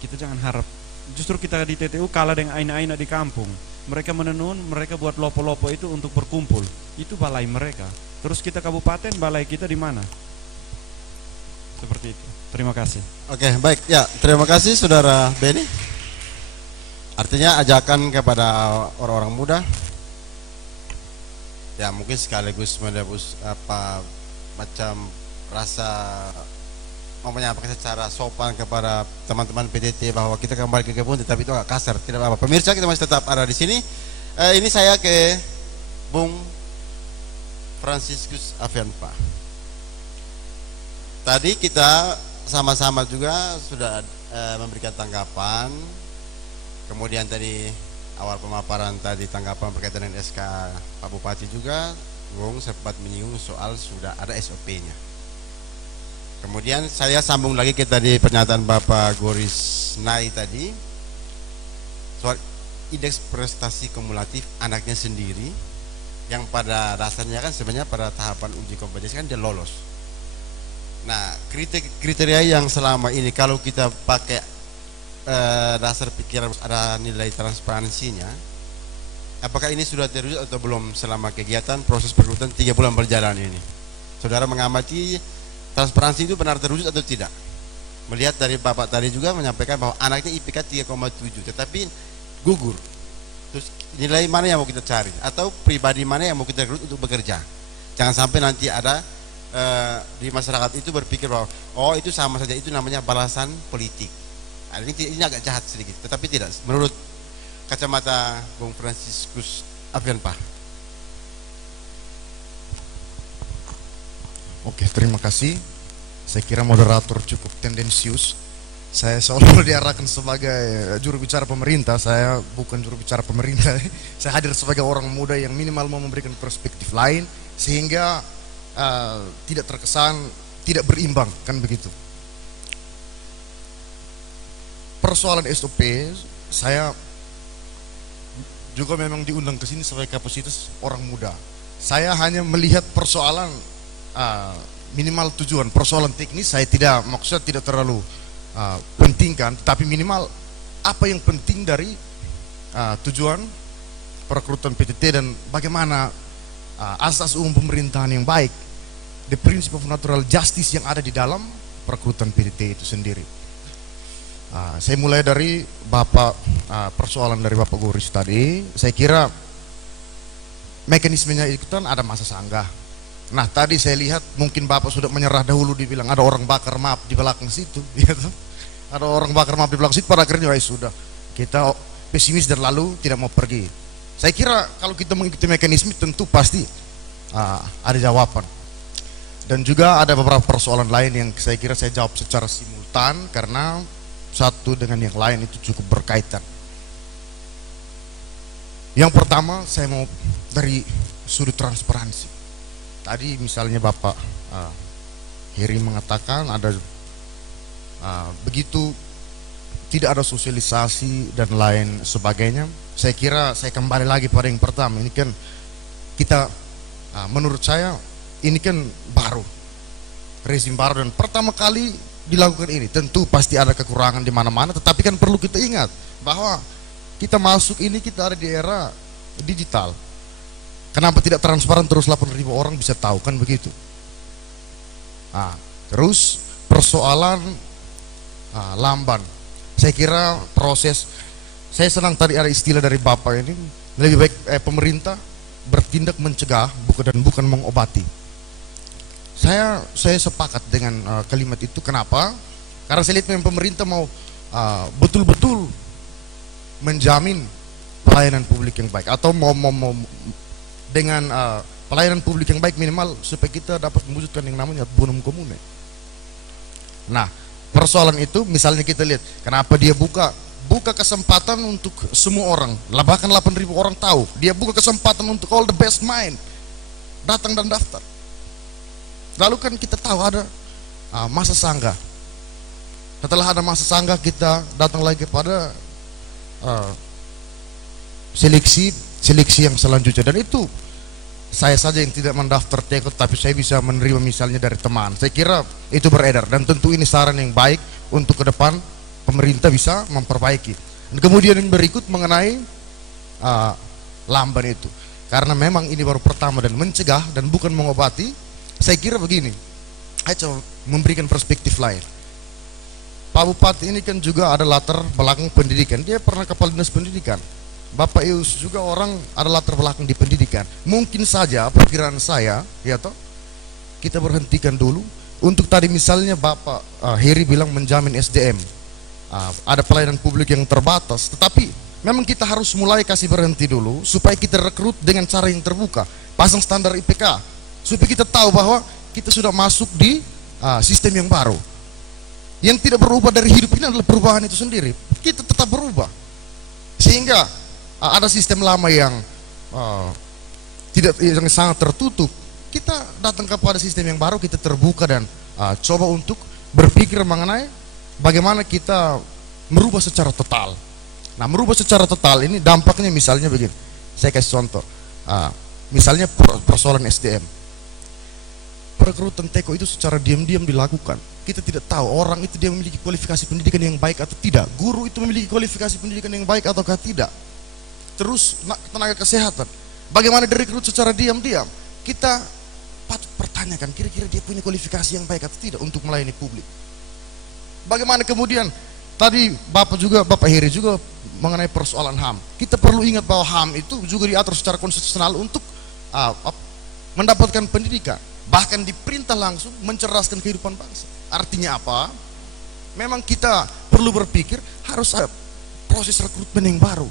Kita jangan harap, justru kita di TTU kalah dengan aina-aina di kampung. Mereka menenun, mereka buat lopo-lopo itu untuk berkumpul. Itu balai mereka. Terus kita kabupaten, balai kita di mana? Seperti itu. Terima kasih. Oke, baik. Ya, terima kasih Saudara Benny. Artinya ajakan kepada orang-orang muda, ya mungkin sekaligus menebus apa macam rasa menyampaikan secara sopan kepada teman-teman PDT bahwa kita kembali ke kebun, tetapi itu agak kasar, tidak apa-apa. Pemirsa, kita masih tetap ada di sini. Ini saya ke Bung Franciscus Avianpa. Tadi kita sama-sama juga sudah memberikan tanggapan. Kemudian tadi awal pemaparan tadi tanggapan berkaitan dengan SK Pak Bupati juga, Bung sempat menyinggung soal sudah ada SOP-nya. Kemudian saya sambung lagi kita di pernyataan Bapak Goris Nai tadi soal indeks prestasi kumulatif anaknya sendiri, yang pada dasarnya kan sebenarnya pada tahapan uji kompetensi kan dia lolos. Nah, kriteria yang selama ini kalau kita pakai dasar pikiran ada nilai transparansinya, apakah ini sudah terwujud atau belum selama kegiatan proses perekrutan 3 bulan berjalan ini? Saudara mengamati transparansi itu benar terwujud atau tidak? Melihat dari Bapak tadi juga menyampaikan bahwa anaknya IPK 3,7 tetapi gugur. Terus nilai mana yang mau kita cari atau pribadi mana yang mau kita rekrut untuk bekerja. Jangan sampai nanti ada di masyarakat itu berpikir bahwa oh itu sama saja, itu namanya balasan politik. Nah, ini agak jahat sedikit, tetapi tidak. Menurut kacamata Bung Franciscus Afian Pak. Oke, terima kasih. Saya kira moderator cukup tendensius. Saya selalu diarahkan sebagai juru bicara pemerintah. Saya bukan juru bicara pemerintah. Saya hadir sebagai orang muda yang minimal mau memberikan perspektif lain sehingga tidak terkesan tidak berimbang, kan begitu. Persoalan SOP, saya juga memang diundang ke sini sebagai kapasitas orang muda. Saya hanya melihat persoalan minimal tujuan, persoalan teknis saya tidak maksudnya tidak terlalu pentingkan, tapi minimal apa yang penting dari tujuan perekrutan PTT dan bagaimana asas umum pemerintahan yang baik, the principle of natural justice yang ada di dalam perekrutan PTT itu sendiri. Saya mulai dari persoalan dari Bapak Goris tadi. Saya kira mekanismenya itu kan ada masa sanggah. Nah tadi saya lihat mungkin Bapak sudah menyerah dahulu, dibilang ada orang bakar map di belakang situ, gitu. Ada orang bakar map di belakang situ, pada akhirnya sudah kita pesimis dan lalu tidak mau pergi. Saya kira kalau kita mengikuti mekanisme tentu pasti ada jawaban. Dan juga ada beberapa persoalan lain yang saya kira saya jawab secara simultan karena satu dengan yang lain itu cukup berkaitan. Yang pertama saya mau dari sudut transparansi. Tadi misalnya Bapak Heri mengatakan ada begitu tidak ada sosialisasi dan lain sebagainya. Saya kira saya kembali lagi pada yang pertama. Ini kan kita menurut saya ini kan baru, rezim baru dan pertama kali dilakukan ini. Tentu pasti ada kekurangan di mana-mana, tetapi kan perlu kita ingat bahwa kita masuk ini kita ada di era digital. Kenapa tidak transparan terus 8.000 orang bisa tahu, kan begitu. Terus persoalan lamban. Saya kira proses, saya senang tadi ada istilah dari Bapak ini, lebih baik pemerintah bertindak mencegah bukan mengobati. Saya sepakat dengan kalimat itu. Kenapa? Karena saya lihat memang pemerintah mau betul-betul menjamin pelayanan publik yang baik, atau mau dengan pelayanan publik yang baik minimal supaya kita dapat mewujudkan yang namanya bonum komune. Nah, persoalan itu misalnya kita lihat kenapa dia buka kesempatan untuk semua orang, bahkan 8.000 orang tahu. Dia buka kesempatan untuk all the best mind datang dan daftar. Lalu kan kita tahu ada masa sanggah. Setelah ada masa sanggah kita datang lagi pada seleksi yang selanjutnya, dan itu saya saja yang tidak mendaftar tekot, tapi saya bisa menerima misalnya dari teman. Saya kira itu beredar dan tentu ini saran yang baik untuk ke depan pemerintah bisa memperbaiki. Dan kemudian yang berikut mengenai lamban itu, karena memang ini baru pertama dan mencegah dan bukan mengobati. Saya kira begini, saya coba memberikan perspektif lain. Pak Bupati ini kan juga ada latar belakang pendidikan, dia pernah kepala dinas pendidikan. Bapak Yus juga orang ada latar belakang di pendidikan. Mungkin saja perkiraan saya, ya toh, kita berhentikan dulu untuk tadi misalnya Bapak Heri bilang menjamin SDM, ada pelayanan publik yang terbatas, tetapi memang kita harus mulai kasih berhenti dulu supaya kita rekrut dengan cara yang terbuka, pasang standar IPK supaya kita tahu bahwa kita sudah masuk di sistem yang baru. Yang tidak berubah dari hidup ini adalah perubahan itu sendiri. Kita tetap berubah sehingga ada sistem lama yang yang sangat tertutup. Kita datang kepada sistem yang baru, kita terbuka dan coba untuk berpikir mengenai bagaimana kita merubah secara total. Nah, merubah secara total ini dampaknya misalnya begini. Saya kasih contoh. Misalnya persoalan SDM. Perekrutan TEKO itu secara diam-diam dilakukan. Kita tidak tahu orang itu dia memiliki kualifikasi pendidikan yang baik atau tidak. Guru itu memiliki kualifikasi pendidikan yang baik ataukah tidak. Terus tenaga kesehatan, bagaimana direkrut secara diam-diam. Kita patut pertanyakan kira-kira dia punya kualifikasi yang baik atau tidak untuk melayani publik. Bagaimana kemudian tadi Bapak Heri juga mengenai persoalan HAM. Kita perlu ingat bahwa HAM itu juga diatur secara konstitusional untuk mendapatkan pendidikan, bahkan diperintah langsung mencerdaskan kehidupan bangsa. Artinya apa? Memang kita perlu berpikir harus ada proses rekrutmen yang baru,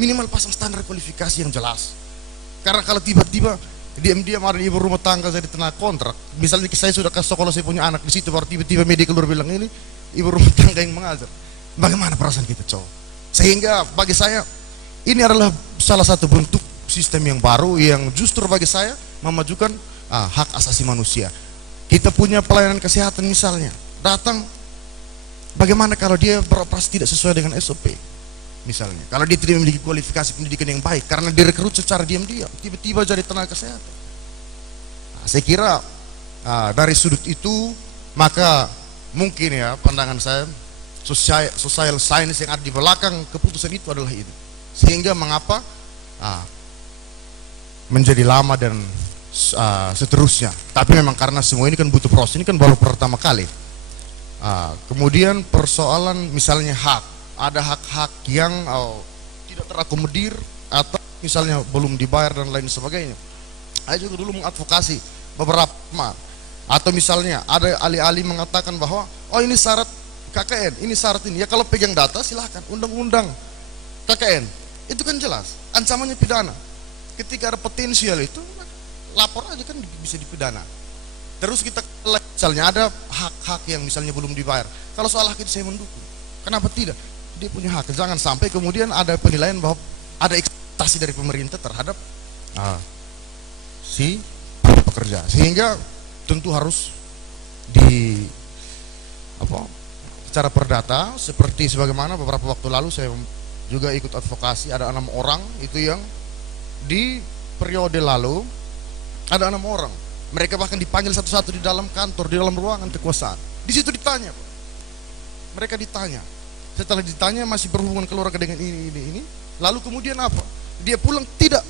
minimal pasang standar kualifikasi yang jelas. Karena kalau tiba-tiba diam-diam ada ibu rumah tangga saya di tengah kontrak, misalnya saya sudah ke sekolah, saya punya anak di situ, baru tiba-tiba media keluar bilang ini ibu rumah tangga yang mengajar, bagaimana perasaan kita cowok? Sehingga bagi saya ini adalah salah satu bentuk sistem yang baru yang justru bagi saya memajukan hak asasi manusia. Kita punya pelayanan kesehatan misalnya, datang, bagaimana kalau dia beroperasi tidak sesuai dengan SOP? Misalnya, kalau dia tidak memiliki kualifikasi pendidikan yang baik, karena direkrut secara diam-diam, tiba-tiba jadi tenaga kesehatan. Saya kira dari sudut itu, maka mungkin ya pandangan saya, social science yang ada di belakang keputusan itu adalah itu. Sehingga mengapa menjadi lama dan seterusnya. Tapi memang karena semua ini kan butuh proses, ini kan baru pertama kali. Kemudian persoalan misalnya hak, ada hak-hak yang tidak terakomodir atau misalnya belum dibayar dan lain sebagainya. Saya juga dulu mengadvokasi beberapa, atau misalnya ada ahli-ahli mengatakan bahwa oh ini syarat KKN, ini syarat ini. Ya kalau pegang data silahkan, undang-undang KKN itu kan jelas ancamannya pidana. Ketika ada potensial itu lapor aja kan bisa dipidana. Terus kita misalnya ada hak-hak yang misalnya belum dibayar, kalau soal hak itu saya mendukung. Kenapa tidak? Dia punya hak. Jangan sampai kemudian ada penilaian bahwa ada ekspektasi dari pemerintah terhadap si pekerja, sehingga tentu harus secara perdata, seperti sebagaimana beberapa waktu lalu saya juga ikut advokasi, ada 6 orang itu yang di periode lalu ada 6 orang, mereka bahkan dipanggil satu-satu di dalam kantor, di dalam ruangan kekuasaan. Di situ ditanya, mereka ditanya, setelah ditanya masih berhubungan keluarga dengan ini, lalu kemudian apa? Dia pulang tidak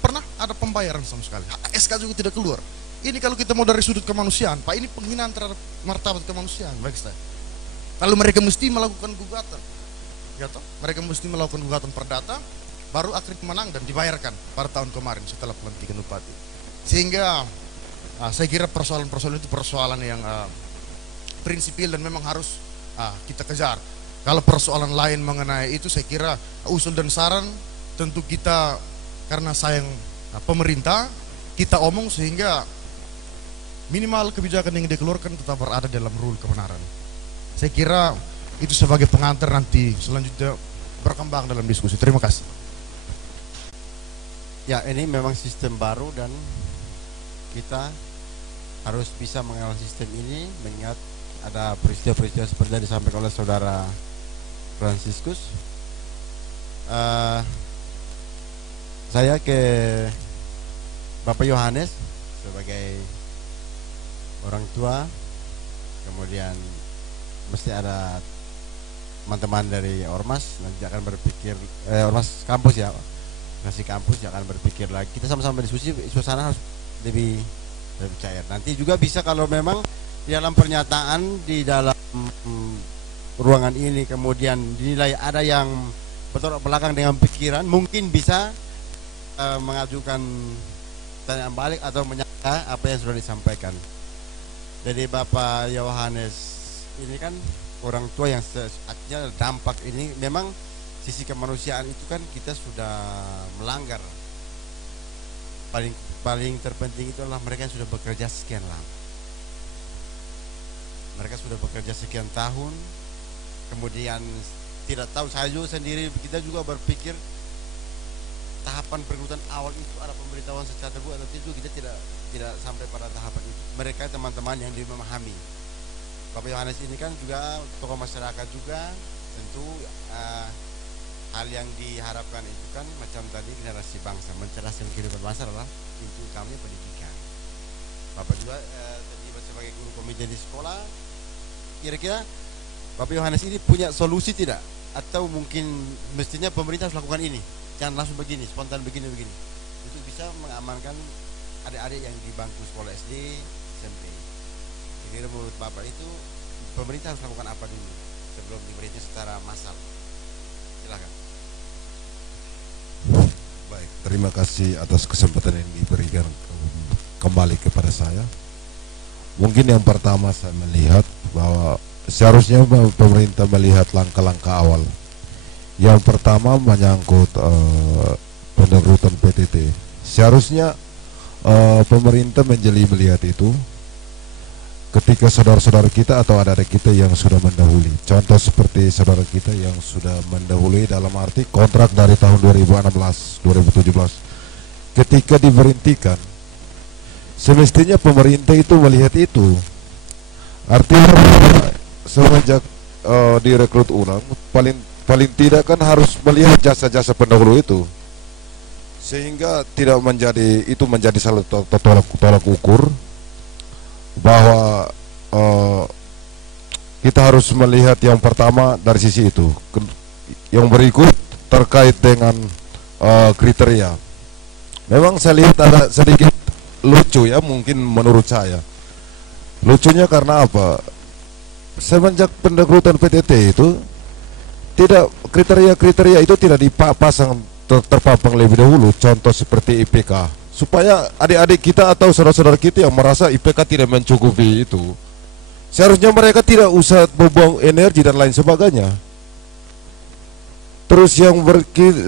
pernah ada pembayaran sama sekali, SK juga tidak keluar. Ini kalau kita mau dari sudut kemanusiaan, Pak, ini penghinaan terhadap martabat kemanusiaan bagi saya. Lalu mereka mesti melakukan gugatan, ya toh? Mereka mesti melakukan gugatan perdata, baru akhirnya menang dan dibayarkan pada tahun kemarin setelah pelantikan bupati. Sehingga saya kira persoalan-persoalan itu persoalan yang prinsipil dan memang harus kita kejar. Kalau persoalan lain mengenai itu, saya kira usul dan saran tentu kita karena sayang pemerintah, kita omong sehingga minimal kebijakan yang dikeluarkan tetap berada dalam rule kebenaran. Saya kira itu sebagai pengantar nanti selanjutnya berkembang dalam diskusi. Terima kasih. Ya, ini memang sistem baru dan kita harus bisa mengenal sistem ini, mengingat ada peristiwa-peristiwa seperti yang disampaikan oleh saudara Franciscus. Saya ke Bapak Yohanes sebagai orang tua, kemudian mesti ada teman-teman dari Ormas nanti akan berpikir, Ormas kampus ya, ngasih kampus akan berpikir lagi. Kita sama-sama diskusi, suasana harus lebih cair. Nanti juga bisa kalau memang di dalam pernyataan di dalam ruangan ini kemudian dinilai ada yang bertolak belakang dengan pikiran, mungkin bisa mengajukan tanya balik atau menyangka apa yang sudah disampaikan. Jadi Bapak Yohanes ini kan orang tua yang artinya dampak ini memang sisi kemanusiaan itu kan kita sudah melanggar. Paling terpenting itu adalah mereka yang sudah bekerja sekian lama. Mereka sudah bekerja sekian tahun, kemudian tidak tahu, saya juga sendiri, kita juga berpikir tahapan perekrutan awal itu ada pemberitahuan secara terbuka atau tidak, kita tidak sampai pada tahapan itu. Mereka teman-teman yang memahami. Bapak Yohanes ini kan juga tokoh masyarakat juga, tentu hal yang diharapkan itu kan macam tadi generasi bangsa, mencerdaskan kehidupan bangsa adalah pintu utamanya pendidikan. Bapak juga terlibat sebagai guru komite di sekolah. Kira-kira Bapak Yohanes ini punya solusi tidak? Atau mungkin mestinya pemerintah harus lakukan ini, jangan langsung begini, spontan begini. Itu bisa mengamankan adik-adik yang di bangku sekolah SD, SMP. Kira-kira menurut Bapak itu pemerintah harus lakukan apa dulu sebelum diberhenti secara massal. Silakan. Baik, terima kasih atas kesempatan yang diberikan kembali kepada saya. Mungkin yang pertama saya melihat bahwa seharusnya pemerintah melihat langkah-langkah awal. Yang pertama menyangkut penerbitan PTT. Seharusnya pemerintah menjeli melihat itu ketika saudara-saudara kita atau adik-adik kita yang sudah mendahului. Contoh seperti saudara kita yang sudah mendahului dalam arti kontrak dari tahun 2016, 2017. Ketika diberhentikan, semestinya pemerintah itu melihat itu. Artinya semenjak direkrut ulang, paling tidak kan harus melihat jasa-jasa pendahulu itu, sehingga tidak menjadi salah tolak ukur bahwa kita harus melihat yang pertama dari sisi itu. Yang berikut terkait dengan kriteria. Memang saya lihat ada sedikit lucu ya, mungkin menurut saya. Lucunya karena apa? Semenjak pendekrutan PTT itu tidak, kriteria-kriteria itu tidak dipasang terpapang lebih dahulu. Contoh seperti IPK, supaya adik-adik kita atau saudara-saudara kita yang merasa IPK tidak mencukupi itu, seharusnya mereka tidak usah membuang energi dan lain sebagainya. Terus yang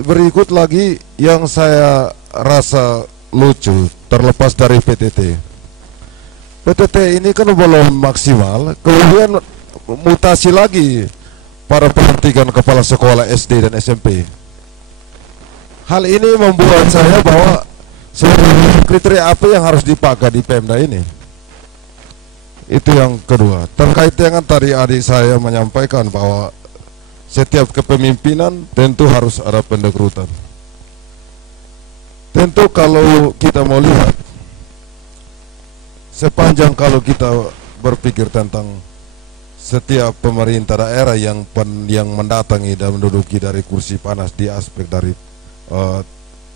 berikut lagi yang saya rasa lucu, terlepas dari PTT. PTT ini kan belum maksimal, kemudian mutasi lagi pada pelantikan kepala sekolah SD dan SMP. Hal ini membuat saya bahwa sebenarnya kriteria apa yang harus dipakai di Pemda ini. Itu yang kedua. Terkait dengan tadi adik saya menyampaikan bahwa setiap kepemimpinan tentu harus ada pendekrutan. Tentu kalau kita mau lihat, sepanjang kalau kita berpikir tentang setiap pemerintah daerah yang mendatangi dan menduduki dari kursi panas di aspek dari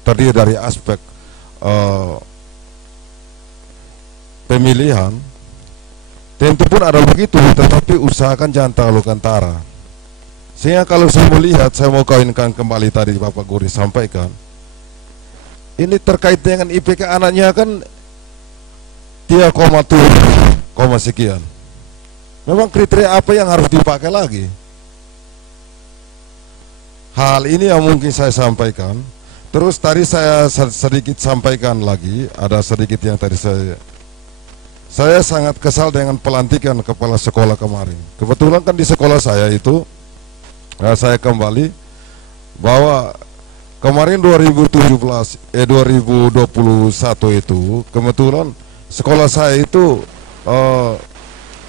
terdiri dari aspek pemilihan, tentu pun ada begitu, tetapi usahakan jangan terlalu kentara. Sehingga kalau saya melihat, saya mau kawinkan kembali tadi Bapak Guri sampaikan, ini terkait dengan IPK anaknya kan 3,7, sekian. Memang kriteria apa yang harus dipakai lagi? Hal ini yang mungkin saya sampaikan. Terus tadi saya sedikit sampaikan lagi, ada sedikit yang tadi saya sangat kesal dengan pelantikan kepala sekolah kemarin. Kebetulan kan di sekolah saya itu, saya kembali bahwa kemarin 2021 itu kebetulan sekolah saya itu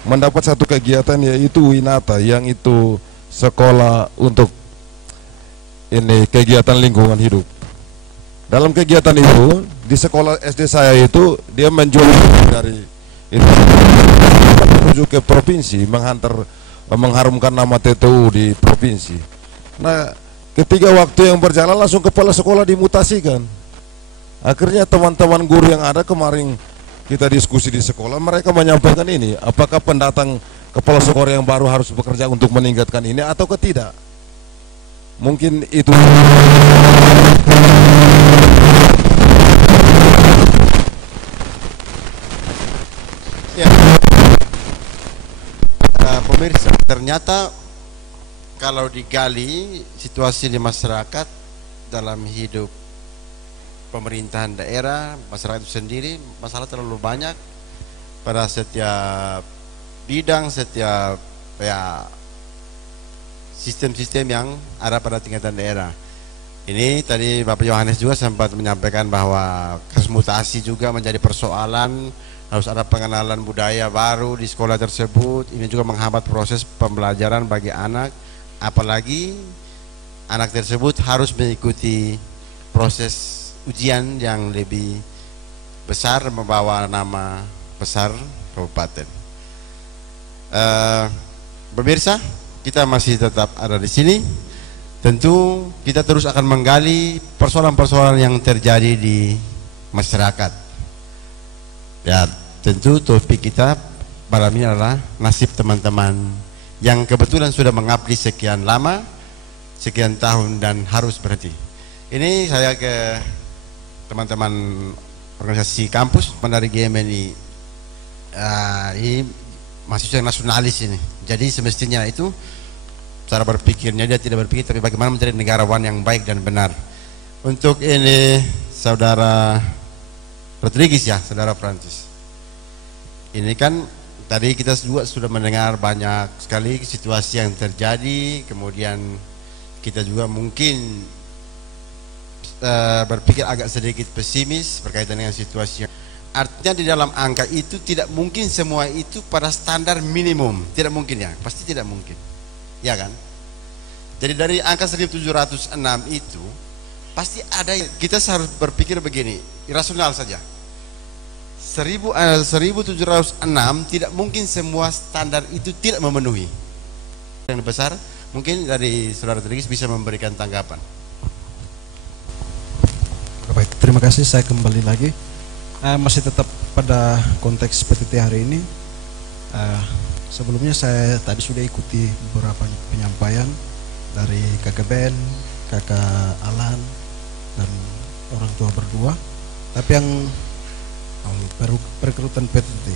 mendapat satu kegiatan, yaitu Winata, yang itu sekolah untuk ini kegiatan lingkungan hidup. Dalam kegiatan itu di sekolah SD saya itu dia menjual dari itu menuju ke provinsi, mengharumkan nama TTU di provinsi. Nah, ketika waktu yang berjalan langsung kepala sekolah dimutasikan. Akhirnya teman-teman guru yang ada kemarin kita diskusi di sekolah, mereka menyampaikan ini, apakah pendatang kepala sekolah yang baru harus bekerja untuk meningkatkan ini atau tidak? Mungkin itu. Ya. Pemirsa, ternyata kalau digali situasi di masyarakat dalam hidup pemerintahan daerah, masyarakat itu sendiri, masalah terlalu banyak pada setiap bidang, setiap sistem-sistem yang ada pada tingkatan daerah. Ini tadi Bapak Yohanes juga sempat menyampaikan bahwa kasus mutasi juga menjadi persoalan, harus ada pengenalan budaya baru di sekolah tersebut. Ini juga menghambat proses pembelajaran bagi anak, apalagi anak tersebut harus mengikuti proses ujian yang lebih besar, membawa nama besar kabupaten. Pemirsa, kita masih tetap ada di sini. Tentu kita terus akan menggali persoalan-persoalan yang terjadi di masyarakat. Ya, tentu topik kita malam ini adalah nasib teman-teman yang kebetulan sudah mengabdi sekian lama, sekian tahun dan harus berhenti. Ini saya ke teman-teman organisasi kampus dari GMNI, ini mahasiswa yang nasionalis ini. Jadi semestinya itu cara berpikirnya dia tidak berpikir tapi bagaimana menjadi negarawan yang baik dan benar. Untuk ini saudara Rodriguez ya, saudara Francis. Ini kan tadi kita juga sudah mendengar banyak sekali situasi yang terjadi, kemudian kita juga mungkin berpikir agak sedikit pesimis berkaitan dengan situasi. Artinya di dalam angka itu tidak mungkin semua itu pada standar minimum, tidak mungkin ya, pasti tidak mungkin, ya kan? Jadi dari angka 1706 itu pasti ada, kita harus berpikir begini, rasional saja. 1706 tidak mungkin semua standar itu tidak memenuhi. Yang besar mungkin dari saudara Rodriguez bisa memberikan tanggapan. Baik, terima kasih. Saya kembali lagi masih tetap pada konteks PTT hari ini. Sebelumnya saya tadi sudah ikuti beberapa penyampaian dari kakak Ben, kakak Alan, dan orang tua berdua. Tapi yang perekrutan PTT,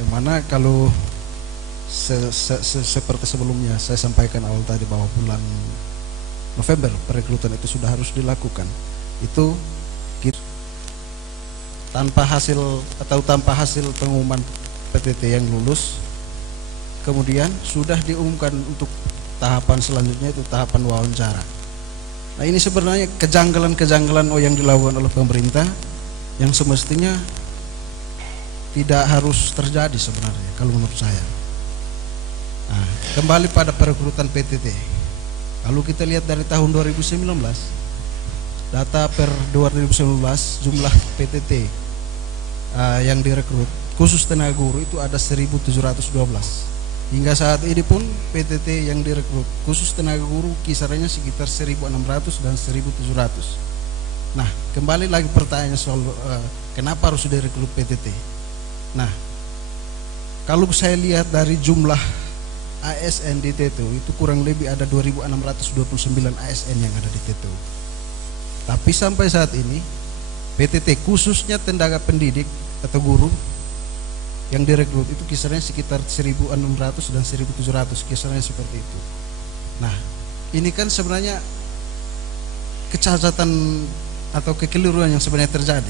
yang mana kalau seperti sebelumnya saya sampaikan awal tadi bahwa bulan November perekrutan itu sudah harus dilakukan. Itu tanpa hasil pengumuman PTT yang lulus, kemudian sudah diumumkan untuk tahapan selanjutnya, itu tahapan wawancara. Nah, ini sebenarnya kejanggalan yang dilakukan oleh pemerintah yang semestinya tidak harus terjadi sebenarnya kalau menurut saya. Nah, kembali pada perekrutan PTT, kalau kita lihat dari tahun 2019, data per 2019 jumlah PTT yang direkrut khusus tenaga guru itu ada 1712. Hingga saat ini pun PTT yang direkrut khusus tenaga guru kisarannya sekitar 1600 dan 1700. Nah, kembali lagi pertanyaan soal kenapa harus direkrut PTT. Nah, kalau saya lihat dari jumlah ASN di TTU itu kurang lebih ada 2629 ASN yang ada di TTU. Tapi sampai saat ini PTT khususnya tenaga pendidik atau guru yang direkrut itu kisarannya sekitar 1600 dan 1700, kisarannya seperti itu. Nah, ini kan sebenarnya kecacatan atau kekeliruan yang sebenarnya terjadi.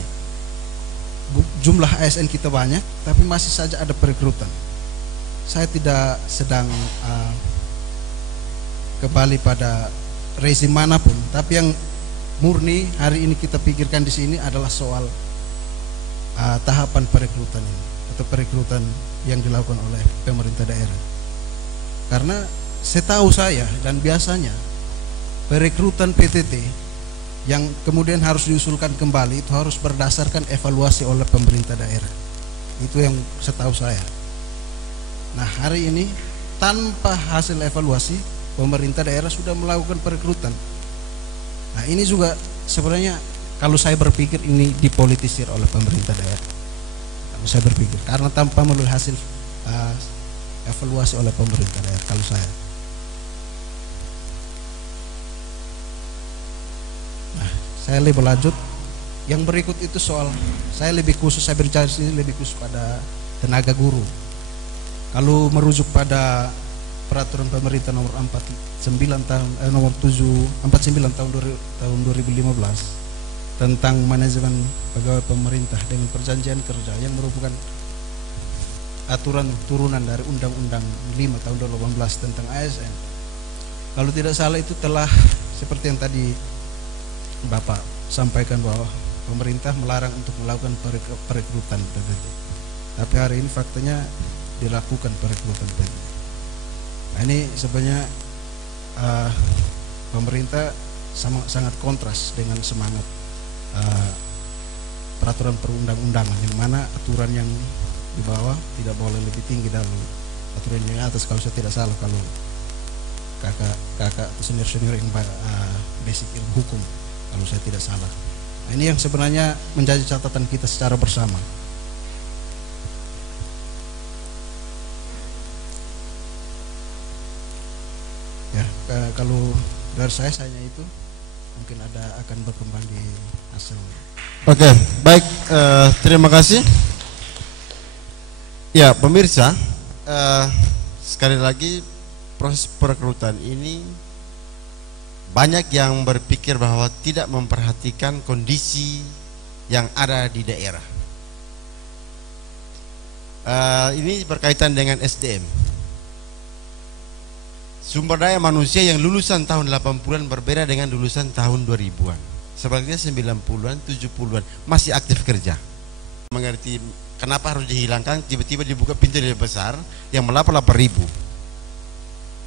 Jumlah ASN kita banyak, tapi masih saja ada perekrutan. Saya tidak sedang kembali pada rezim manapun, tapi yang murni hari ini kita pikirkan di sini adalah soal tahapan perekrutan ini atau perekrutan yang dilakukan oleh pemerintah daerah. Karena setahu saya dan biasanya perekrutan PTT yang kemudian harus diusulkan kembali itu harus berdasarkan evaluasi oleh pemerintah daerah. Itu yang setahu saya. Nah, hari ini tanpa hasil evaluasi pemerintah daerah sudah melakukan perekrutan. Nah, ini juga sebenarnya kalau saya berpikir ini dipolitisir oleh pemerintah daerah. Kalau saya berpikir karena tanpa melalui hasil evaluasi oleh pemerintah daerah kalau saya. Nah, saya lebih lanjut. Yang berikut itu soal saya lebih khusus, saya berbicara sini lebih khusus pada tenaga guru. Kalau merujuk pada peraturan pemerintah nomor 49 tahun 2015 tentang manajemen pegawai pemerintah dengan perjanjian kerja yang merupakan aturan turunan dari Undang-Undang 5 tahun 2018 tentang ASN. Kalau tidak salah itu telah seperti yang tadi Bapak sampaikan bahwa pemerintah melarang untuk melakukan perekrutan PTT. Tapi hari ini faktanya dilakukan perekrutan PTT. Nah, ini sebenarnya pemerintah sangat kontras dengan semangat peraturan perundang-undangan, yang mana aturan yang di bawah tidak boleh lebih tinggi dari aturan yang atas. Kalau saya tidak salah, kalau kakak atau senior yang basic ilmu hukum, kalau saya tidak salah. Nah, ini yang sebenarnya menjadi catatan kita secara bersama. kalau dari saya hanya itu, mungkin akan berkembang di hasil. Oke, baik, terima kasih. Ya, pemirsa, sekali lagi proses perekrutan ini banyak yang berpikir bahwa tidak memperhatikan kondisi yang ada di daerah. Ini berkaitan dengan SDM. Sumber daya manusia yang lulusan tahun 80-an berbeda dengan lulusan tahun 2000-an. Sebaliknya 90-an, 70-an masih aktif kerja. Mengerti kenapa harus dihilangkan, tiba-tiba dibuka pintu lebih besar yang melapor 8.000.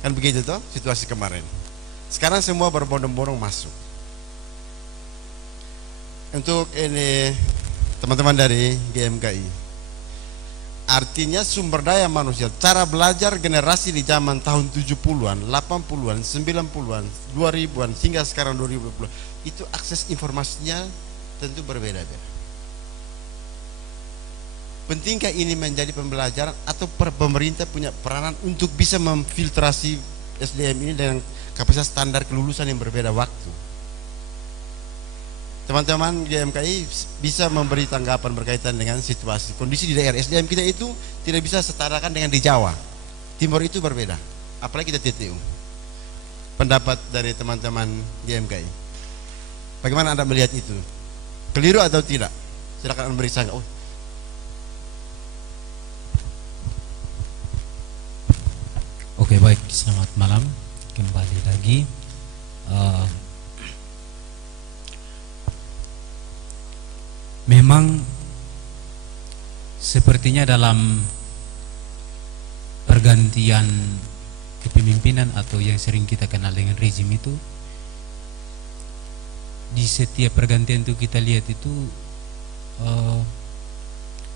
Kan begitu toh situasi kemarin. Sekarang semua berbondong-bondong masuk. Untuk ini teman-teman dari GMKI, artinya sumber daya manusia, cara belajar generasi di zaman tahun 70-an, 80-an, 90-an, 2000-an hingga sekarang 2020 itu akses informasinya tentu berbeda-beda. Pentingkah ini menjadi pembelajaran atau pemerintah punya peranan untuk bisa memfiltrasi SDM ini dengan kapasitas standar kelulusan yang berbeda waktu? Teman-teman GMKI bisa memberi tanggapan berkaitan dengan situasi kondisi di daerah. SDM kita itu tidak bisa setarakan dengan di Jawa Timur, itu berbeda, apalagi kita TTU. Pendapat dari teman-teman GMKI, bagaimana Anda melihat itu? Keliru atau tidak? Silakan Anda beri sanggah. Oke, baik, selamat malam kembali lagi. Memang sepertinya dalam pergantian kepemimpinan atau yang sering kita kenal dengan rezim itu, di setiap pergantian itu kita lihat itu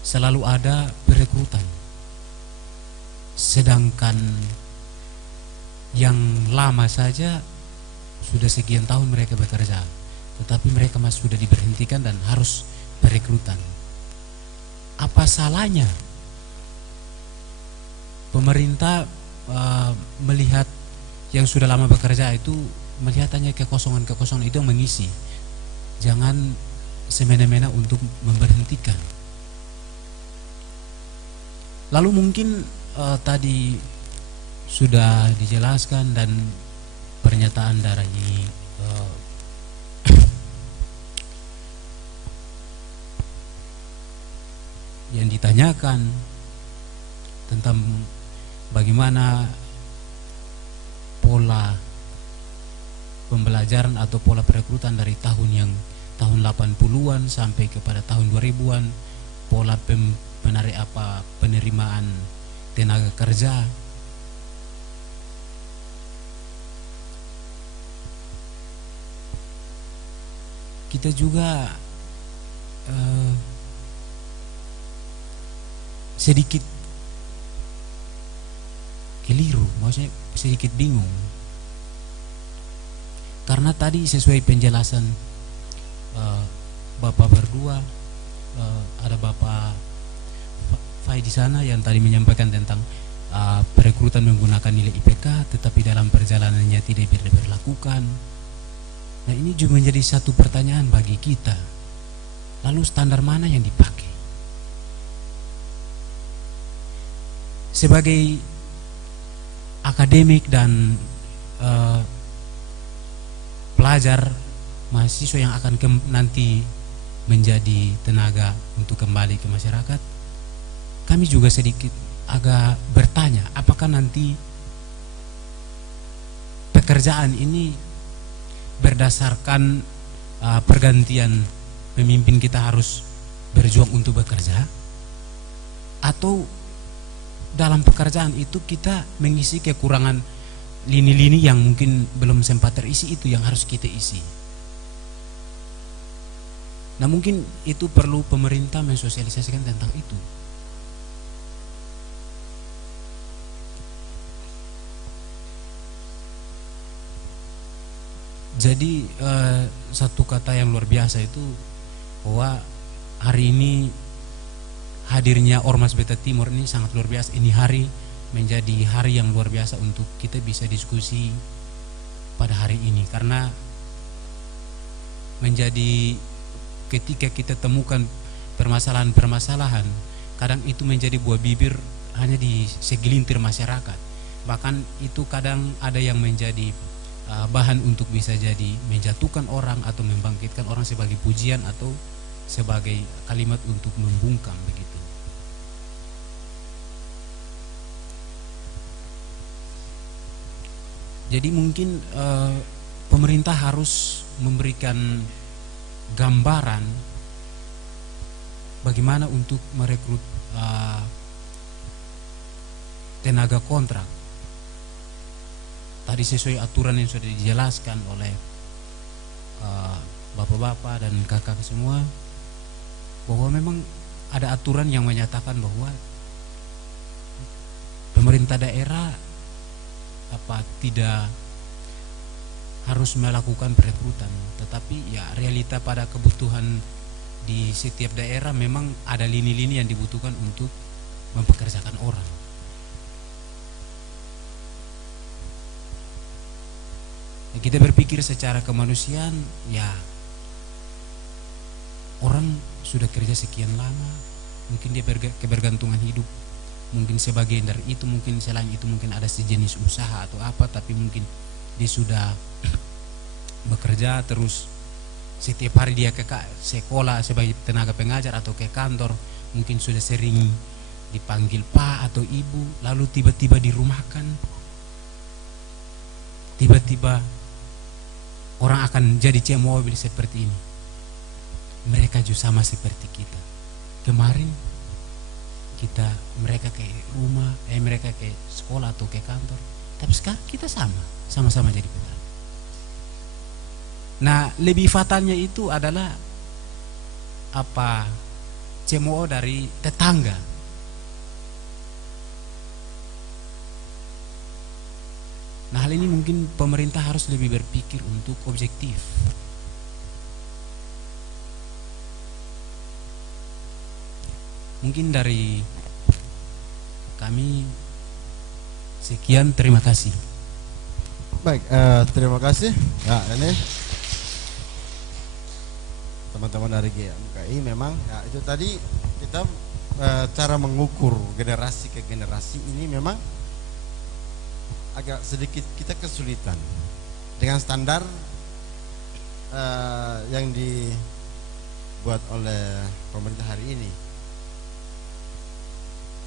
selalu ada perekrutan, sedangkan yang lama saja sudah sekian tahun mereka bekerja, tetapi mereka masih sudah diberhentikan dan harus perekrutan. Apa salahnya pemerintah melihat yang sudah lama bekerja itu, melihatannya kekosongan-kekosongan itu yang mengisi, jangan semena-mena untuk memberhentikan. Lalu mungkin tadi sudah dijelaskan dan pernyataan dari yang ditanyakan tentang bagaimana pola pembelajaran atau pola perekrutan dari tahun 80-an sampai kepada tahun 2000-an, pola penerimaan tenaga kerja. Kita juga sedikit keliru, maksudnya sedikit bingung, karena tadi sesuai penjelasan Bapak berdua, ada Bapak Fai di sana yang tadi menyampaikan tentang perekrutan menggunakan nilai IPK, tetapi dalam perjalanannya tidak diberlakukan. Nah, ini juga menjadi satu pertanyaan bagi kita. Lalu standar mana yang dipakai? Sebagai akademik dan pelajar, mahasiswa yang akan nanti menjadi tenaga untuk kembali ke masyarakat, kami juga sedikit agak bertanya, apakah nanti pekerjaan ini berdasarkan pergantian pemimpin kita harus berjuang untuk bekerja, atau dalam pekerjaan itu kita mengisi kekurangan lini-lini yang mungkin belum sempat terisi, itu yang harus kita isi. Nah, mungkin itu perlu pemerintah mensosialisasikan tentang itu. Jadi satu kata yang luar biasa itu bahwa hari ini hadirnya Ormas Beta Timur ini sangat luar biasa. Ini hari menjadi hari yang luar biasa untuk kita bisa diskusi pada hari ini, karena menjadi ketika kita temukan permasalahan-permasalahan, kadang itu menjadi buah bibir hanya di segelintir masyarakat. Bahkan itu kadang ada yang menjadi bahan untuk bisa jadi menjatuhkan orang atau membangkitkan orang sebagai pujian atau sebagai kalimat untuk membungkam begitu. Jadi mungkin pemerintah harus memberikan gambaran bagaimana untuk merekrut tenaga kontrak. Tadi sesuai aturan yang sudah dijelaskan oleh bapak-bapak dan kakak semua, bahwa memang ada aturan yang menyatakan bahwa pemerintah daerah tidak harus melakukan perekrutan, tetapi ya realita pada kebutuhan di setiap daerah memang ada lini-lini yang dibutuhkan untuk mempekerjakan orang. Ya, kita berpikir secara kemanusiaan, ya orang sudah kerja sekian lama, mungkin dia kebergantungan hidup, mungkin sebagian dari itu, mungkin selain itu mungkin ada sejenis usaha atau apa, tapi mungkin dia sudah bekerja terus setiap hari dia ke sekolah sebagai tenaga pengajar atau ke kantor, mungkin sudah sering dipanggil pak atau ibu, lalu tiba-tiba dirumahkan, tiba-tiba orang akan jadi cemobil seperti ini. Mereka juga sama seperti kita. Kemarin mereka ke rumah, mereka ke sekolah atau ke kantor, tapi sekarang kita sama-sama jadi petani. Nah, lebih fatalnya itu adalah cemo dari tetangga. Nah, hal ini mungkin pemerintah harus lebih berpikir untuk objektif. Mungkin dari kami sekian, terima kasih. Baik, terima kasih. Ya, ini teman-teman dari GMKI memang ya itu tadi kita cara mengukur generasi ke generasi ini memang agak sedikit kita kesulitan dengan standar yang dibuat oleh pemerintah hari ini.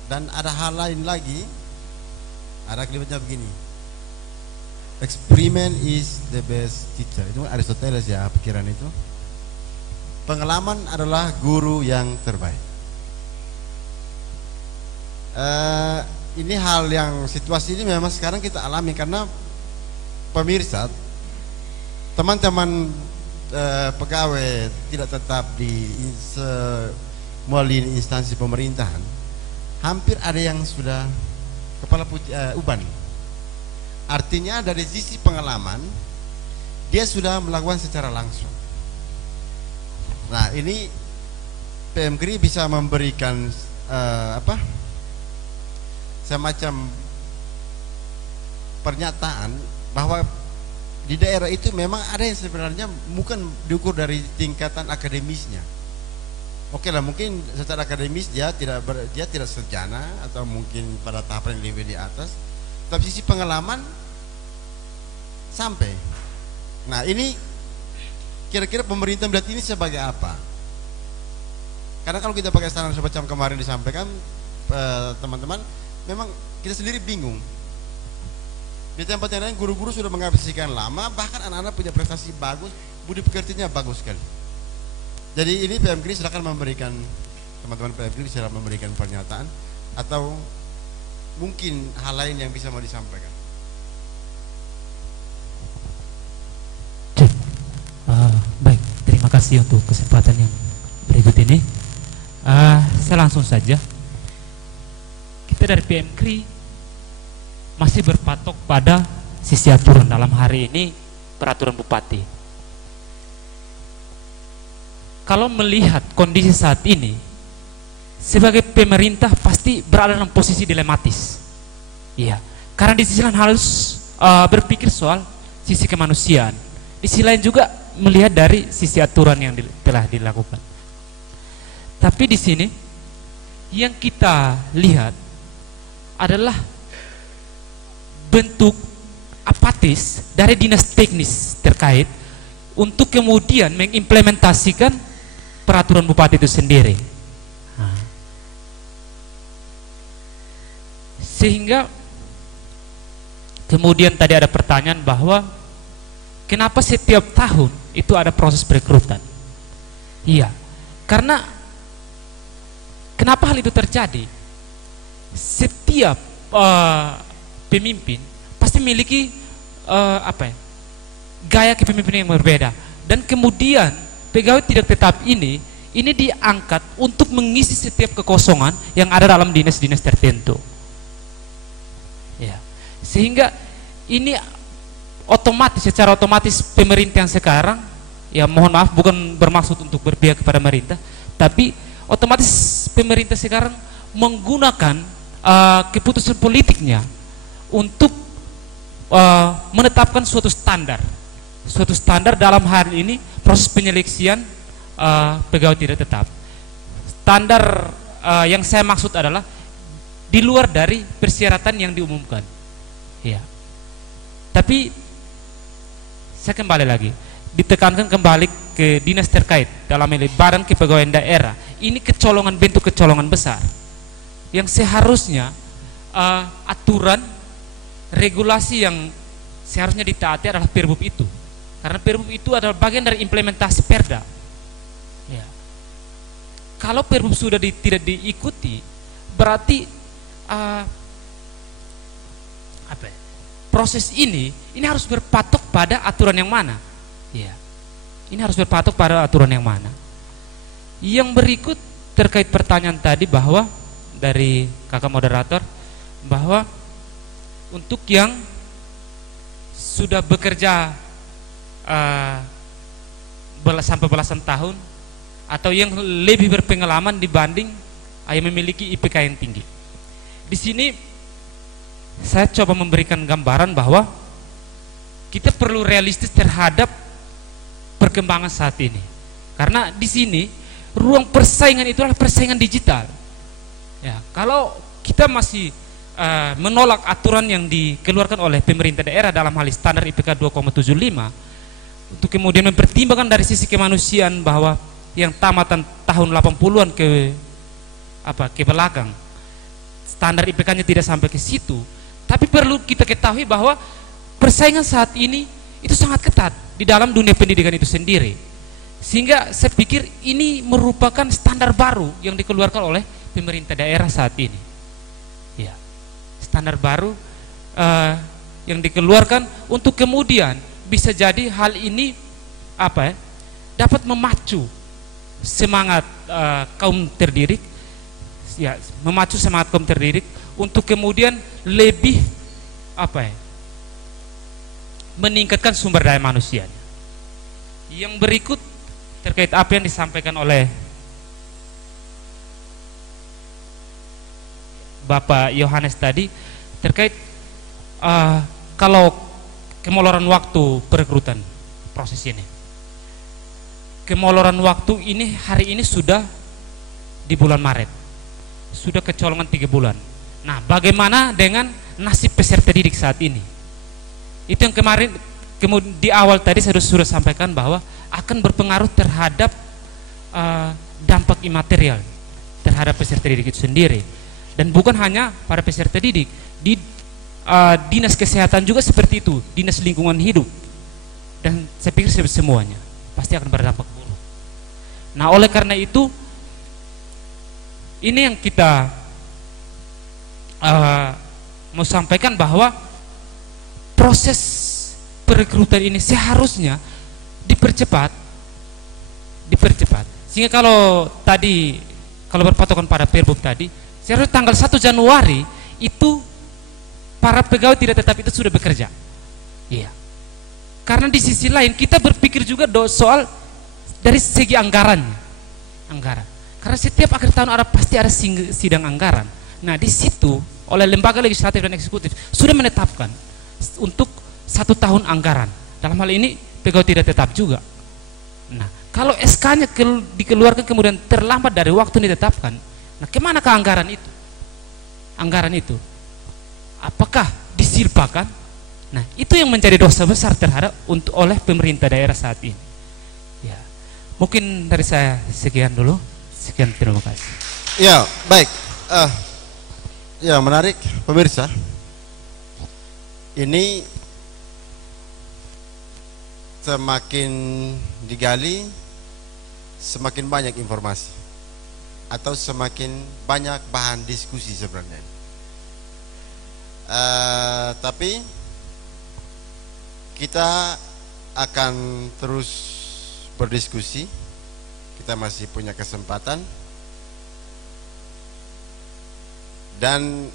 Dan ada hal lain lagi, ada kalimatnya begini, experiment is the best teacher. Itu Aristoteles ya pikiran itu. Pengalaman adalah guru yang terbaik. Ini hal yang situasi ini memang sekarang kita alami karena pemirsa, teman-teman pegawai tidak tetap di melalui instansi pemerintahan, hampir ada yang sudah kepala uban. Artinya dari sisi pengalaman dia sudah melakukan secara langsung. Nah, ini PMKRI bisa memberikan semacam pernyataan bahwa di daerah itu memang ada yang sebenarnya bukan diukur dari tingkatan akademisnya. Oke lah, mungkin secara akademis dia tidak sarjana atau mungkin pada tahapan yang lebih di atas, tapi sisi pengalaman sampai. Nah, ini kira-kira pemerintah melihat ini sebagai apa? Karena kalau kita pakai standar semacam kemarin disampaikan teman-teman, memang kita sendiri bingung. Di tempat yang lain guru-guru sudah menghabiskan lama, bahkan anak-anak punya prestasi bagus, budi pekertinya bagus sekali. Jadi ini PMKRI silakan memberikan, teman-teman PMKRI silakan memberikan pernyataan atau mungkin hal lain yang bisa mau disampaikan. Baik, terima kasih untuk kesempatan yang berikut ini. Saya langsung saja. Kita dari PMKRI masih berpatok pada sisi aturan, dalam hari ini peraturan bupati. Kalau melihat kondisi saat ini, sebagai pemerintah pasti berada dalam posisi dilematis. Iya, karena di sisi lain harus berpikir soal sisi kemanusiaan, di sisi lain juga melihat dari sisi aturan yang telah dilakukan. Tapi di sini yang kita lihat adalah bentuk apatis dari dinas teknis terkait untuk kemudian mengimplementasikan peraturan bupati itu sendiri. Sehingga kemudian tadi ada pertanyaan bahwa kenapa setiap tahun itu ada proses perekrutan? Iya, karena kenapa hal itu terjadi? Setiap pemimpin pasti memiliki gaya kepemimpinan yang berbeda, dan kemudian pegawai tidak tetap ini diangkat untuk mengisi setiap kekosongan yang ada dalam dinas-dinas tertentu. Ya, sehingga ini secara otomatis pemerintah yang sekarang, ya mohon maaf bukan bermaksud untuk berpihak kepada pemerintah, tapi otomatis pemerintah sekarang menggunakan keputusan politiknya untuk menetapkan suatu standar dalam hal ini proses penyeleksian pegawai tidak tetap. Standar yang saya maksud adalah di luar dari persyaratan yang diumumkan. Ya. Tapi saya kembali lagi, ditekankan kembali ke dinas terkait dalam ini Badan Kepegawaian Daerah. Ini kecolongan, bentuk kecolongan besar yang seharusnya aturan regulasi yang seharusnya ditaati adalah Perbup itu, karena Perbup itu adalah bagian dari implementasi Perda. Ya. Kalau Perbup sudah tidak diikuti, berarti proses ini harus berpatok pada aturan yang mana? Ya, ini harus berpatok pada aturan yang mana? Yang berikut terkait pertanyaan tadi bahwa dari kakak moderator bahwa untuk yang sudah bekerja sampai belasan tahun atau yang lebih berpengalaman dibanding yang memiliki IPK yang tinggi. Di sini saya coba memberikan gambaran bahwa kita perlu realistis terhadap perkembangan saat ini. Karena di sini ruang persaingan itu adalah persaingan digital. Ya, kalau kita masih menolak aturan yang dikeluarkan oleh pemerintah daerah dalam hal standar IPK 2,75 untuk kemudian mempertimbangkan dari sisi kemanusiaan bahwa yang tamatan tahun 80-an ke belakang standar IPK-nya tidak sampai ke situ, tapi perlu kita ketahui bahwa persaingan saat ini itu sangat ketat di dalam dunia pendidikan itu sendiri, sehingga saya pikir ini merupakan standar baru yang dikeluarkan oleh pemerintah daerah saat ini. Ya, standar baru yang dikeluarkan untuk kemudian bisa jadi hal ini dapat memacu semangat kaum terdidik, ya, memacu semangat kaum terdidik untuk kemudian lebih meningkatkan sumber daya manusia. Yang berikut terkait apa yang disampaikan oleh Bapak Yohanes tadi terkait kalau kemoloran waktu perekrutan proses ini. Kemoloran waktu ini hari ini sudah di bulan Maret, sudah kecolongan 3 bulan. Nah, bagaimana dengan nasib peserta didik saat ini? Itu yang kemarin di awal tadi saya sudah sampaikan bahwa akan berpengaruh terhadap dampak imaterial terhadap peserta didik itu sendiri. Dan bukan hanya para peserta didik, di dinas kesehatan juga seperti itu, dinas lingkungan hidup, dan saya pikir semuanya pasti akan berdampak buruk. Nah, oleh karena itu ini yang kita mau sampaikan bahwa proses perekrutan ini seharusnya dipercepat, sehingga kalau berpatokan pada Perbup tadi, seharusnya tanggal 1 Januari itu para pegawai tidak tetap itu sudah bekerja. Iya. Karena di sisi lain kita berpikir juga soal dari segi anggaran. Karena setiap akhir tahun pasti ada sidang anggaran. Nah, di situ oleh lembaga legislatif dan eksekutif sudah menetapkan untuk 1 tahun anggaran. Dalam hal ini pegawai tidak tetap juga. Nah, kalau SK-nya dikeluarkan kemudian terlambat dari waktu yang ditetapkan, nah kemana ke anggaran itu? Anggaran itu apakah disilpakan? Nah, itu yang menjadi dosa besar terhadap oleh pemerintah daerah saat ini. Ya, mungkin dari saya sekian dulu. Sekian, terima kasih. Ya, baik. Ya, menarik pemirsa. Ini semakin digali, semakin banyak informasi atau semakin banyak bahan diskusi sebenarnya. Tapi kita akan terus berdiskusi. Kita masih punya kesempatan. Dan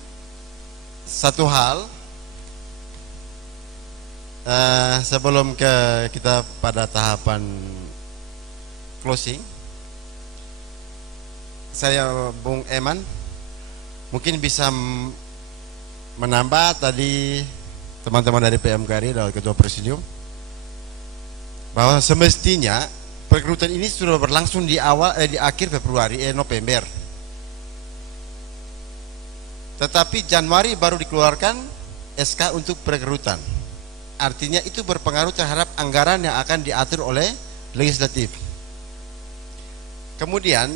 satu hal, sebelum kita pada tahapan closing, saya Bung Eman mungkin bisa menambah tadi teman-teman dari PMKRI dan Ketua Presidium bahwa semestinya perekrutan ini sudah berlangsung di akhir November. Tetapi Januari baru dikeluarkan SK untuk perekrutan. Artinya itu berpengaruh terhadap anggaran yang akan diatur oleh legislatif. Kemudian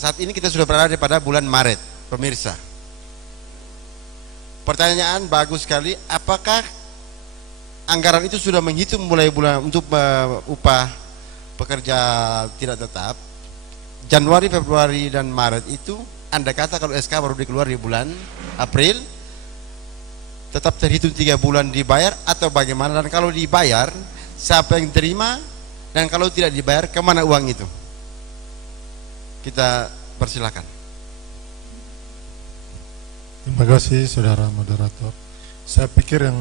saat ini kita sudah berada pada bulan Maret, pemirsa. Pertanyaan bagus sekali, apakah anggaran itu sudah menghitung mulai bulan untuk upah pekerja tidak tetap? Januari, Februari, dan Maret itu Anda kata kalau SK baru dikeluar di bulan April, tetap terhitung 3 bulan dibayar atau bagaimana? Dan kalau dibayar, siapa yang terima? Dan kalau tidak dibayar, kemana uang itu? Kita persilakan. Terima kasih saudara moderator. Saya pikir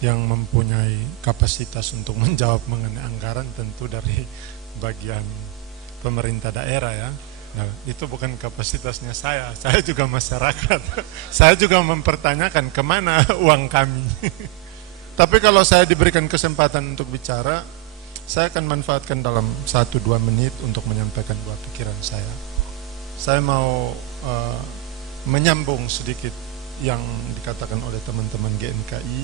yang mempunyai kapasitas untuk menjawab mengenai anggaran tentu dari bagian pemerintah daerah ya. Nah, itu bukan kapasitasnya saya juga masyarakat. Saya juga mempertanyakan kemana uang kami. Tapi kalau saya diberikan kesempatan untuk bicara, saya akan manfaatkan dalam 1-2 menit untuk menyampaikan 2 pikiran saya. Saya mau menyambung sedikit yang dikatakan oleh teman-teman GNKI.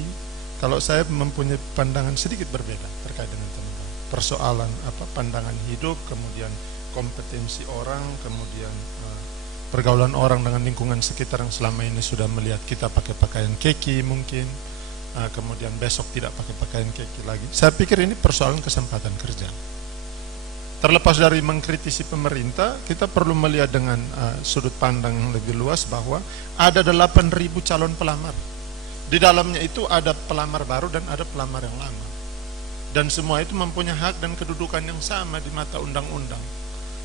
Kalau saya mempunyai pandangan sedikit berbeda terkait dengan teman-teman. Persoalan pandangan hidup, kemudian kompetensi orang, kemudian pergaulan orang dengan lingkungan sekitar yang selama ini sudah melihat kita pakai pakaian keki mungkin, kemudian besok tidak pakai pakaian keki lagi. Saya pikir ini persoalan kesempatan kerja. Terlepas dari mengkritisi pemerintah, kita perlu melihat dengan sudut pandang yang lebih luas bahwa ada 8.000 calon pelamar. Di dalamnya itu ada pelamar baru dan ada pelamar yang lama. Dan semua itu mempunyai hak dan kedudukan yang sama di mata undang-undang.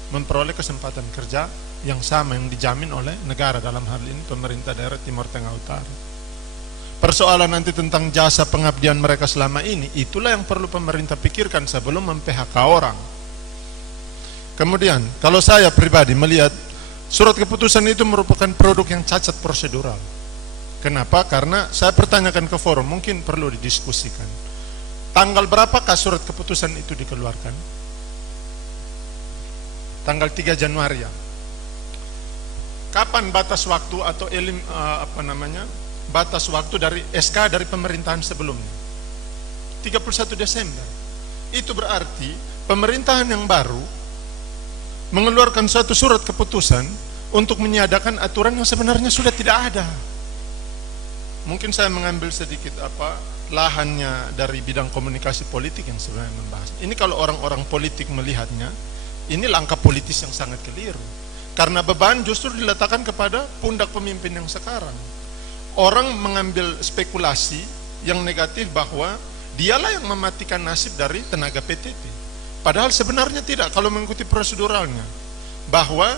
Memperoleh kesempatan kerja yang sama yang dijamin oleh negara, dalam hal ini pemerintah daerah Timur Tengah Utara. Persoalan nanti tentang jasa pengabdian mereka selama ini, itulah yang perlu pemerintah pikirkan sebelum mem-PHK orang. Kemudian, kalau saya pribadi melihat surat keputusan itu merupakan produk yang cacat prosedural. Kenapa? Karena saya pertanyakan ke forum, mungkin perlu didiskusikan. Tanggal berapakah surat keputusan itu dikeluarkan? Tanggal 3 Januari ya. Kapan batas waktu atau batas waktu dari SK dari pemerintahan sebelumnya? 31 Desember. Itu berarti pemerintahan yang baru mengeluarkan suatu surat keputusan untuk meniadakan aturan yang sebenarnya sudah tidak ada. Mungkin saya mengambil sedikit lahannya dari bidang komunikasi politik yang sebenarnya membahas. Ini kalau orang-orang politik melihatnya, ini langkah politis yang sangat keliru. Karena beban justru diletakkan kepada pundak pemimpin yang sekarang. Orang mengambil spekulasi yang negatif bahwa dialah yang mematikan nasib dari tenaga PTT. Padahal sebenarnya tidak, kalau mengikuti proseduralnya. Bahwa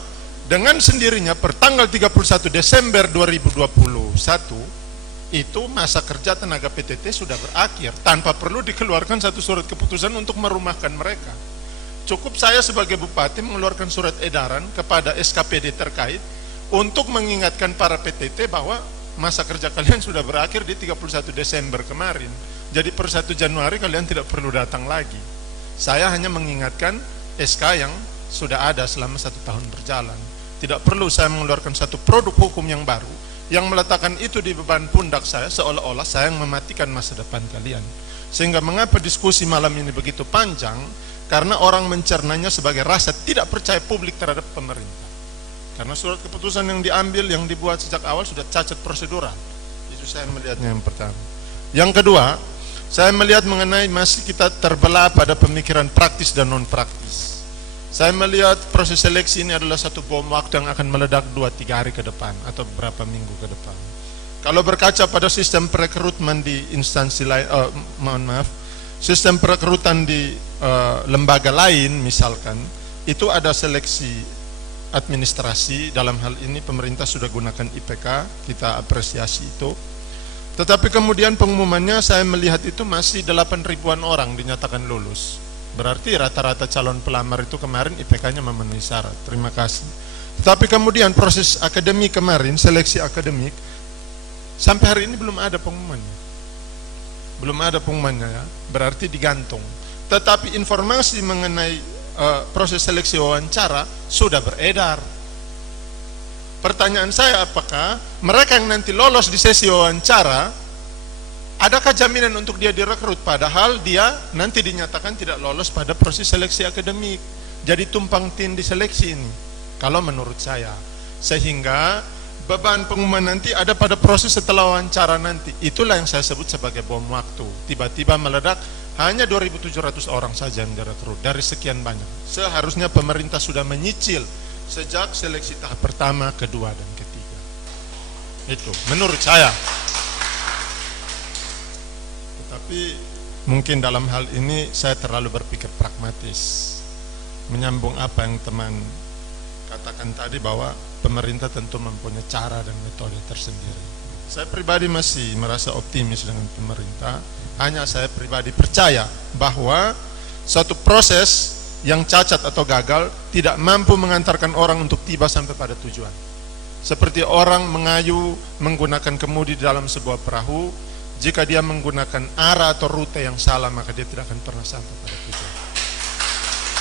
dengan sendirinya per tanggal 31 Desember 2021, itu masa kerja tenaga PTT sudah berakhir. Tanpa perlu dikeluarkan satu surat keputusan untuk merumahkan mereka. Cukup saya sebagai bupati mengeluarkan surat edaran kepada SKPD terkait untuk mengingatkan para PTT bahwa masa kerja kalian sudah berakhir di 31 Desember kemarin. Jadi per 1 Januari kalian tidak perlu datang lagi. Saya hanya mengingatkan SK yang sudah ada selama 1 tahun berjalan. Tidak perlu saya mengeluarkan satu produk hukum yang baru yang meletakkan itu di beban pundak saya, seolah-olah saya yang mematikan masa depan kalian. Sehingga mengapa diskusi malam ini begitu panjang? Karena orang mencernanya sebagai rasa tidak percaya publik terhadap pemerintah. Karena surat keputusan yang diambil, yang dibuat sejak awal sudah cacat prosedural. Itu saya melihatnya yang pertama. Yang kedua, saya melihat mengenai masih kita terbelah pada pemikiran praktis dan non praktis. Saya melihat proses seleksi ini adalah satu bom waktu yang akan meledak 2-3 hari ke depan atau beberapa minggu ke depan. Kalau berkaca pada sistem perekrutmen di instansi lain, sistem perekrutan di lembaga lain misalkan, itu ada seleksi administrasi. Dalam hal ini pemerintah sudah gunakan IPK, kita apresiasi itu. Tetapi kemudian pengumumannya saya melihat itu masih 8.000-an orang dinyatakan lulus. Berarti rata-rata calon pelamar itu kemarin IPK-nya memenuhi syarat. Terima kasih. Tetapi kemudian proses akademik kemarin, seleksi akademik, sampai hari ini belum ada pengumumannya. Belum ada pengumumannya ya, berarti digantung. Tetapi informasi mengenai proses seleksi wawancara sudah beredar. Pertanyaan saya, apakah mereka yang nanti lolos di sesi wawancara, adakah jaminan untuk dia direkrut, padahal dia nanti dinyatakan tidak lolos pada proses seleksi akademik? Jadi tumpang tindih seleksi ini, kalau menurut saya. Sehingga beban pengumuman nanti ada pada proses setelah wawancara nanti. Itulah yang saya sebut sebagai bom waktu. Tiba-tiba meledak, hanya 2.700 orang saja yang direkrut dari sekian banyak. Seharusnya pemerintah sudah menyicil sejak seleksi tahap pertama, kedua, dan ketiga. Itu menurut saya. Tetapi mungkin dalam hal ini saya terlalu berpikir pragmatis. Menyambung apa yang teman katakan tadi, bahwa pemerintah tentu mempunyai cara dan metode tersendiri. Saya pribadi masih merasa optimis dengan pemerintah. Hanya saya pribadi percaya bahwa suatu proses yang cacat atau gagal tidak mampu mengantarkan orang untuk tiba sampai pada tujuan. Seperti orang mengayu menggunakan kemudi di dalam sebuah perahu, jika dia menggunakan arah atau rute yang salah, maka dia tidak akan pernah sampai pada tujuan.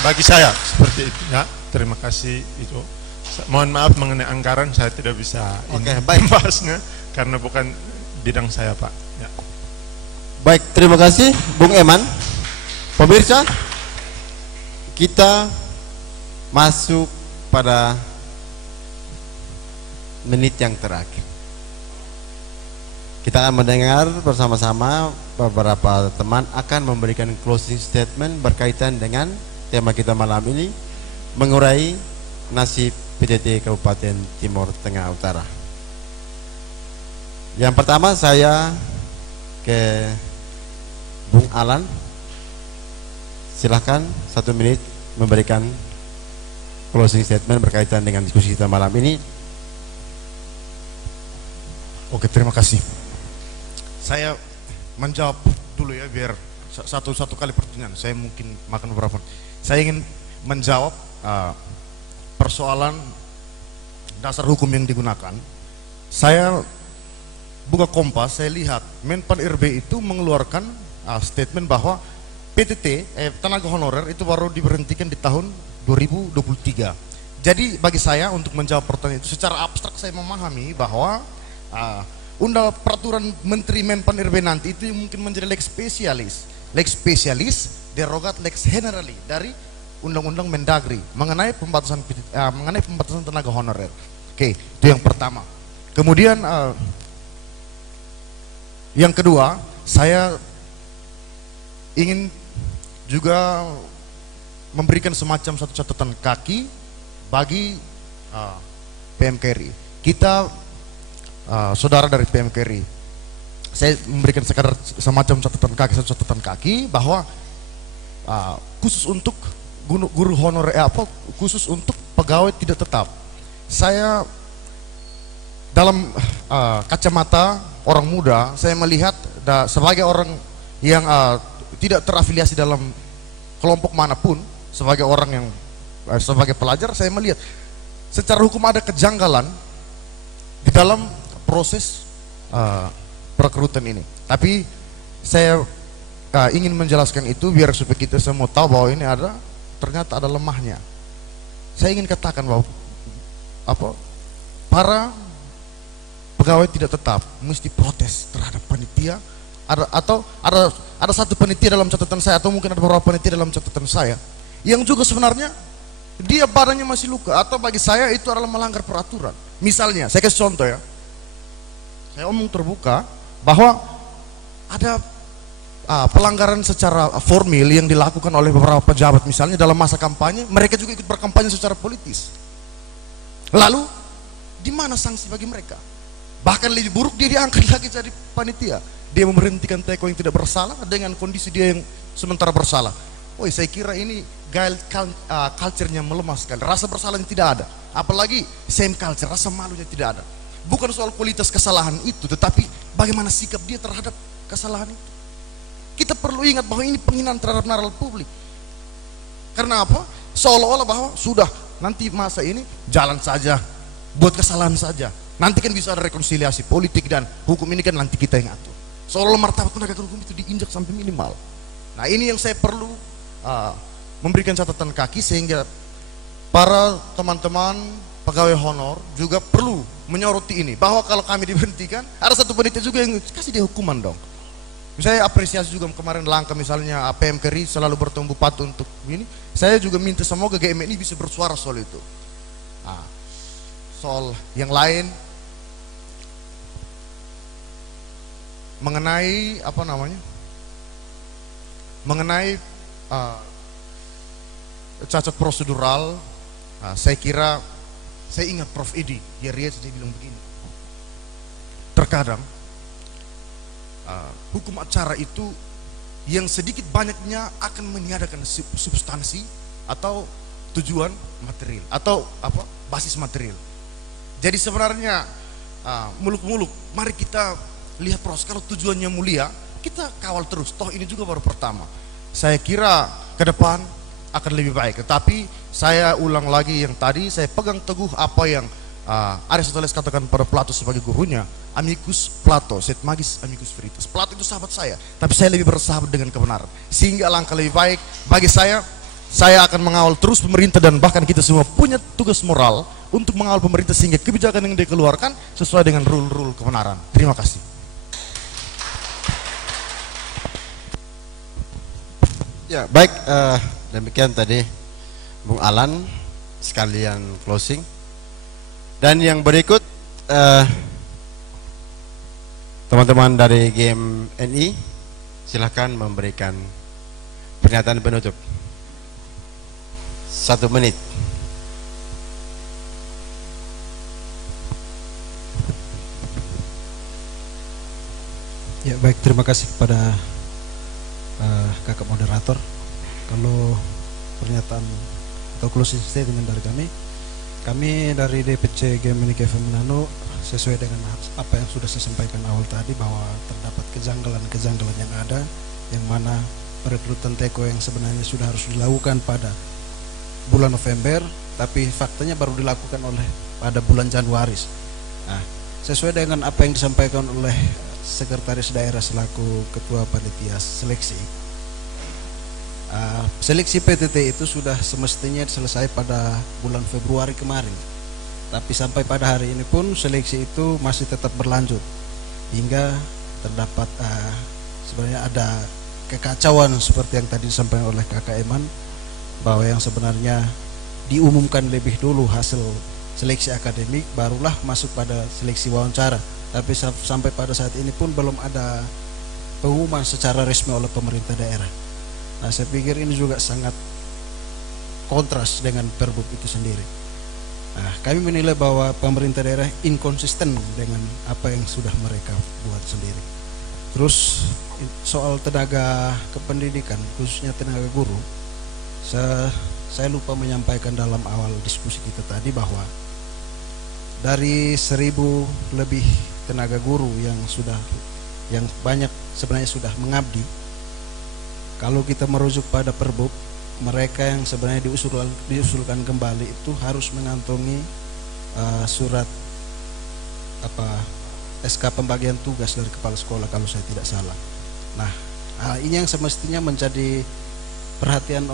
Bagi saya seperti itu ya. Terima kasih itu. Mohon maaf mengenai anggaran, saya tidak bisa membahasnya karena bukan bidang saya, Pak ya. Baik, terima kasih Bung Eman. Pemirsa, kita masuk pada menit yang terakhir. Kita akan mendengar bersama-sama, beberapa teman akan memberikan closing statement berkaitan dengan tema kita malam ini, mengurai nasib PTT Kabupaten Timur Tengah Utara. Yang pertama saya ke Bung Alan. Silahkan 1 menit memberikan closing statement berkaitan dengan diskusi kita malam ini. Oke, terima kasih. Saya menjawab dulu ya, biar satu kali pertanyaan. Saya mungkin makan beberapa. Saya ingin menjawab persoalan dasar hukum yang digunakan. Saya buka Kompas, saya lihat Menpan RB itu mengeluarkan statement bahwa PTT tenaga honorer itu baru diberhentikan di tahun 2023. Jadi bagi saya untuk menjawab pertanyaan itu secara abstrak, saya memahami bahwa undang peraturan Menteri Menpan RB nanti itu mungkin menjadi lex spesialis derogat lex generali dari Undang-Undang Mendagri mengenai pembatasan tenaga honorer. Oke, itu yang pertama. Kemudian yang kedua, saya ingin juga memberikan semacam satu catatan kaki bagi PMKRI. Kita saudara dari PMKRI, saya memberikan sekadar semacam satu catatan kaki bahwa khusus untuk guru honorer khusus untuk pegawai tidak tetap. Saya dalam kacamata orang muda, saya melihat sebagai orang yang tidak terafiliasi dalam kelompok manapun, sebagai orang yang sebagai pelajar, saya melihat secara hukum ada kejanggalan di dalam proses perekrutan ini. Tapi saya ingin menjelaskan itu biar supaya kita semua tahu bahwa ini ternyata ada lemahnya. Saya ingin katakan bahwa para pegawai tidak tetap mesti protes terhadap panitia. Ada satu panitia dalam catatan saya, atau mungkin ada beberapa panitia dalam catatan saya yang juga sebenarnya dia badannya masih luka, atau bagi saya itu adalah melanggar peraturan. Misalnya, saya kasih contoh ya, saya omong terbuka bahwa ada pelanggaran secara formil yang dilakukan oleh beberapa pejabat, misalnya dalam masa kampanye mereka juga ikut berkampanye secara politis. Lalu di mana sanksi bagi mereka? Bahkan lebih buruk, dia diangkat lagi jadi panitia. Dia memberhentikan Teko yang tidak bersalah dengan kondisi dia yang sementara bersalah. Woi, saya kira ini culture-nya melemaskan, rasa bersalahnya tidak ada. Apalagi same culture, rasa malunya tidak ada. Bukan soal kualitas kesalahan itu, tetapi bagaimana sikap dia terhadap kesalahan itu. Kita perlu ingat bahwa ini penghinaan terhadap moral publik. Karena apa? Seolah-olah bahwa sudah nanti masa ini jalan saja, buat kesalahan saja. Nanti kan bisa ada rekonsiliasi politik dan hukum ini kan nanti kita yang atur. Seolah-olah martabat penegakan hukum itu diinjak sampai minimal. Nah, ini yang saya perlu memberikan catatan kaki, sehingga para teman-teman pegawai honor juga perlu menyoroti ini, bahwa kalau kami diberhentikan ada satu panitia juga yang kasih dia hukuman dong. Saya apresiasi juga kemarin langkah misalnya PMKRI selalu bertemu bupati untuk ini. Saya juga minta semoga GMNI bisa bersuara soal itu. Nah, soal yang lain mengenai cacat prosedural, saya kira saya ingat Prof. Edi dia bilang begini, terkadang hukum acara itu yang sedikit banyaknya akan meniadakan substansi atau tujuan material atau basis material. Jadi sebenarnya muluk-muluk, mari kita lihat proses. Kalau tujuannya mulia, kita kawal terus. Toh ini juga baru pertama. Saya kira ke depan akan lebih baik. Tetapi saya ulang lagi yang tadi, saya pegang teguh apa yang Aristoteles katakan pada Plato sebagai gurunya, amicus Plato, sed magis amicus veritas. Plato itu sahabat saya, tapi saya lebih bersahabat dengan kebenaran. Sehingga langkah lebih baik bagi saya akan mengawal terus pemerintah, dan bahkan kita semua punya tugas moral untuk mengawal pemerintah sehingga kebijakan yang dikeluarkan sesuai dengan rule-rule kebenaran. Terima kasih. Ya, baik, demikian tadi Bung Alan sekalian closing. Dan yang berikut teman-teman dari GMNI silahkan memberikan pernyataan penutup 1 menit. Ya, baik, terima kasih kepada kakak moderator. Kalau pernyataan atau closing statement dari kami dari DPC GMNI KFM Manado, sesuai dengan apa yang sudah saya sampaikan awal tadi, bahwa terdapat kejanggalan yang ada, yang mana perekrutan Teko yang sebenarnya sudah harus dilakukan pada bulan November, tapi faktanya baru dilakukan pada bulan Januari. Nah, sesuai dengan apa yang disampaikan oleh Sekretaris Daerah selaku Ketua Panitia Seleksi, seleksi PTT itu sudah semestinya selesai pada bulan Februari kemarin, tapi sampai pada hari ini pun seleksi itu masih tetap berlanjut, hingga terdapat sebenarnya ada kekacauan seperti yang tadi disampaikan oleh Kakak Eman, bahwa yang sebenarnya diumumkan lebih dulu hasil seleksi akademik, barulah masuk pada seleksi wawancara. Tapi sampai pada saat ini pun belum ada pengumuman secara resmi oleh pemerintah daerah. Nah, saya pikir ini juga sangat kontras dengan Perbup itu sendiri. Nah, kami menilai bahwa pemerintah daerah inkonsisten dengan apa yang sudah mereka buat sendiri. Terus soal tenaga kependidikan, khususnya tenaga guru, saya lupa menyampaikan dalam awal diskusi kita tadi bahwa dari 1000 lebih tenaga guru yang banyak sebenarnya sudah mengabdi, kalau kita merujuk pada Perbup, mereka yang sebenarnya diusulkan kembali itu harus mengantongi surat SK pembagian tugas dari kepala sekolah kalau saya tidak salah. Nah, Ini yang semestinya menjadi perhatian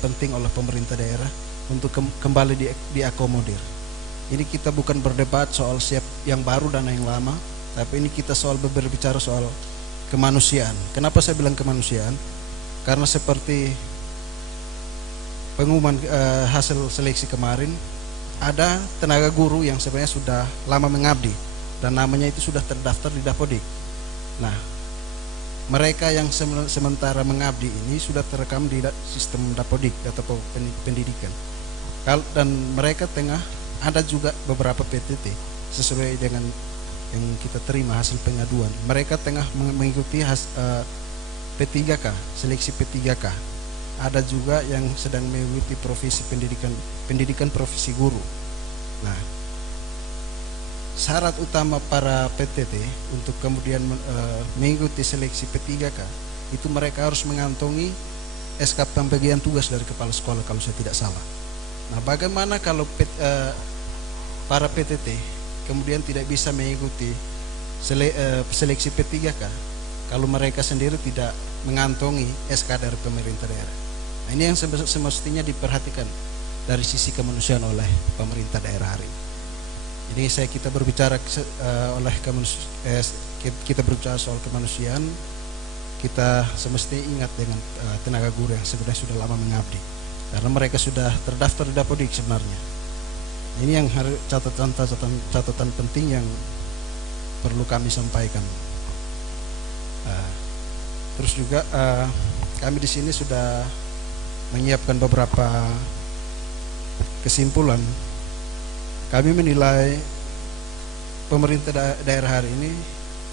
penting oleh pemerintah daerah untuk kembali diakomodir. Ini kita bukan berdebat soal siap yang baru dan yang lama, tapi ini kita berbicara soal kemanusiaan. Kenapa saya bilang kemanusiaan? Karena seperti pengumuman hasil seleksi kemarin, ada tenaga guru yang sebenarnya sudah lama mengabdi dan namanya itu sudah terdaftar di Dapodik. Nah, mereka yang sementara mengabdi ini sudah terekam di sistem Dapodik, data pendidikan. Dan mereka ada juga beberapa PTT sesuai dengan yang kita terima hasil pengaduan. Mereka tengah mengikuti P3K, seleksi P3K. Ada juga yang sedang mengikuti profesi pendidikan profesi guru. Nah, syarat utama para PTT untuk kemudian mengikuti seleksi P3K itu mereka harus mengantongi SK pembagian tugas dari kepala sekolah kalau saya tidak salah. Nah, bagaimana kalau para PTT kemudian tidak bisa mengikuti seleksi P3K kalau mereka sendiri tidak mengantongi SK dari pemerintah daerah? Nah, ini yang semestinya diperhatikan dari sisi kemanusiaan oleh pemerintah daerah hari ini. Jadi kita berbicara kita berbicara soal kemanusiaan, kita semestinya ingat dengan tenaga guru yang sebenarnya sudah lama mengabdi, karena mereka sudah terdaftar di Dapodik sebenarnya. Ini yang catatan penting yang perlu kami sampaikan. Terus juga kami di sini sudah menyiapkan beberapa kesimpulan. Kami menilai pemerintah daerah hari ini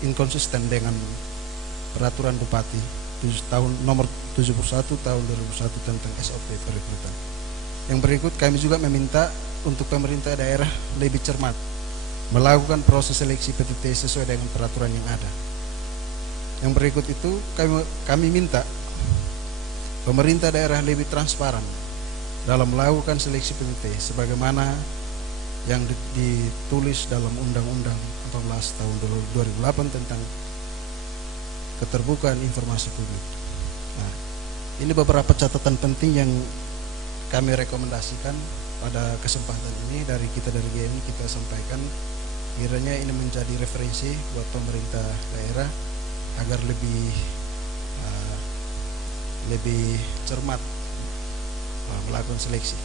inkonsisten dengan peraturan Bupati nomor 71 tahun 2001 tentang SOP perekrutan. Yang berikut kami juga meminta untuk pemerintah daerah lebih cermat melakukan proses seleksi PTT sesuai dengan peraturan yang ada. Yang berikut itu kami minta pemerintah daerah lebih transparan dalam melakukan seleksi PTT sebagaimana yang ditulis dalam Undang-Undang 14 tahun 2008 tentang keterbukaan informasi publik. Nah, ini beberapa catatan penting yang kami rekomendasikan pada kesempatan ini dari GMI kita sampaikan. Kiranya ini menjadi referensi buat pemerintah daerah agar lebih cermat melakukan seleksi.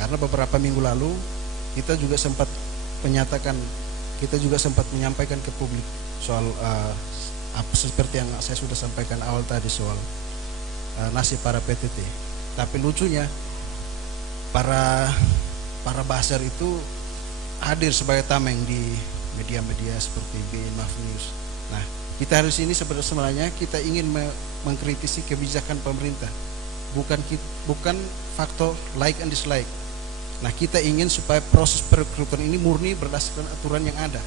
Karena beberapa minggu lalu kita juga sempat menyampaikan ke publik soal seperti yang saya sudah sampaikan awal tadi soal nasib para PTT. Tapi lucunya para basar itu hadir sebagai tameng di media-media seperti BMAF News. Nah, kita hari ini sebenarnya kita ingin mengkritisi kebijakan pemerintah, bukan faktor like and dislike. Nah, kita ingin supaya proses perekrutan ini murni berdasarkan aturan yang ada.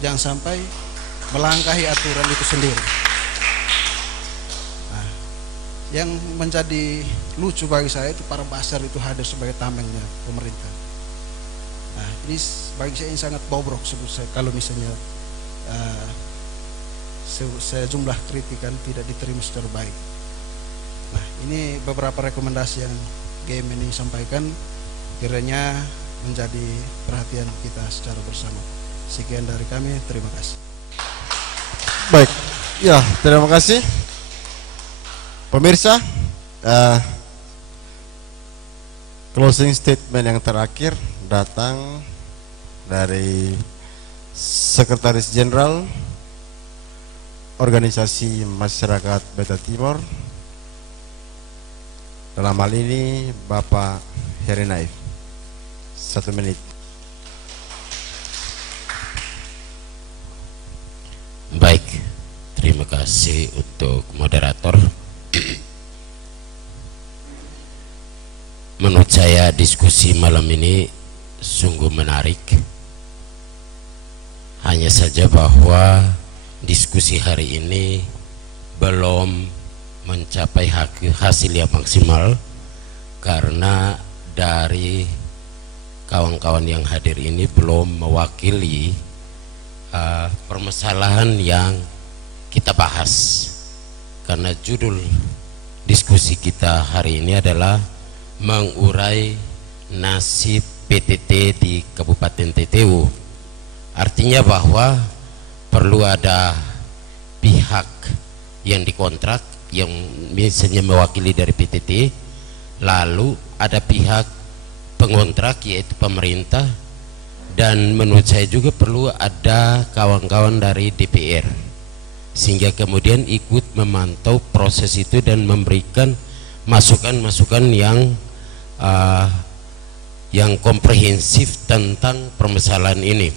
Jangan sampai melangkahi aturan itu sendiri. Nah, yang menjadi lucu bagi saya itu para basar itu hadir sebagai tamengnya pemerintah. Nah, ini bagi saya sangat bobrok kalau misalnya sejumlah kritikan tidak diterima secara baik. Nah, ini beberapa rekomendasi yang GMI sampaikan kiranya menjadi perhatian kita secara bersama. Sekian dari kami, terima kasih. Baik, ya terima kasih. Pemirsa, closing statement yang terakhir datang dari Sekretaris Jenderal Organisasi Masyarakat Beta Timor, dalam hal ini Bapak Heri Naif. 1 menit. Baik, terima kasih untuk moderator. Menurut saya diskusi malam ini sungguh menarik. Hanya saja bahwa diskusi hari ini belum mencapai hasil yang maksimal karena dari kawan-kawan yang hadir ini belum mewakili permasalahan yang kita bahas, karena judul diskusi kita hari ini adalah mengurai nasib PTT di Kabupaten TTU. Artinya bahwa perlu ada pihak yang dikontrak yang misalnya mewakili dari PTT, lalu ada pihak pengontrak yaitu pemerintah, dan menurut saya juga perlu ada kawan-kawan dari DPR sehingga kemudian ikut memantau proses itu dan memberikan masukan-masukan yang komprehensif tentang permasalahan ini.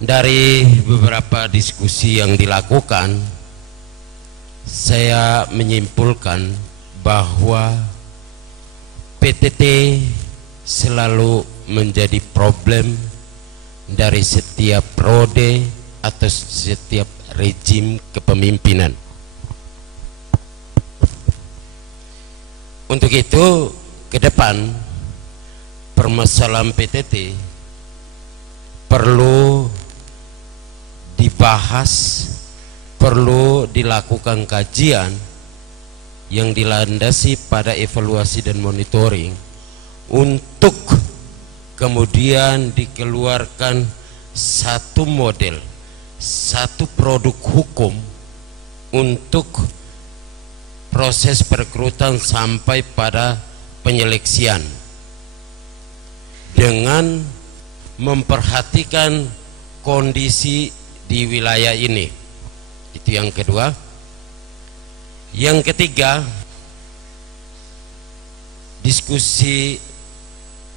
Dari beberapa diskusi yang dilakukan, saya menyimpulkan bahwa PTT selalu menjadi problem dari setiap periode atau setiap rejim kepemimpinan. Untuk itu, ke depan permasalahan PTT perlu dibahas, perlu dilakukan kajian yang dilandasi pada evaluasi dan monitoring untuk kemudian dikeluarkan satu model, satu produk hukum untuk proses perekrutan sampai pada penyeleksian dengan memperhatikan kondisi di wilayah ini. Itu yang kedua. Yang ketiga, diskusi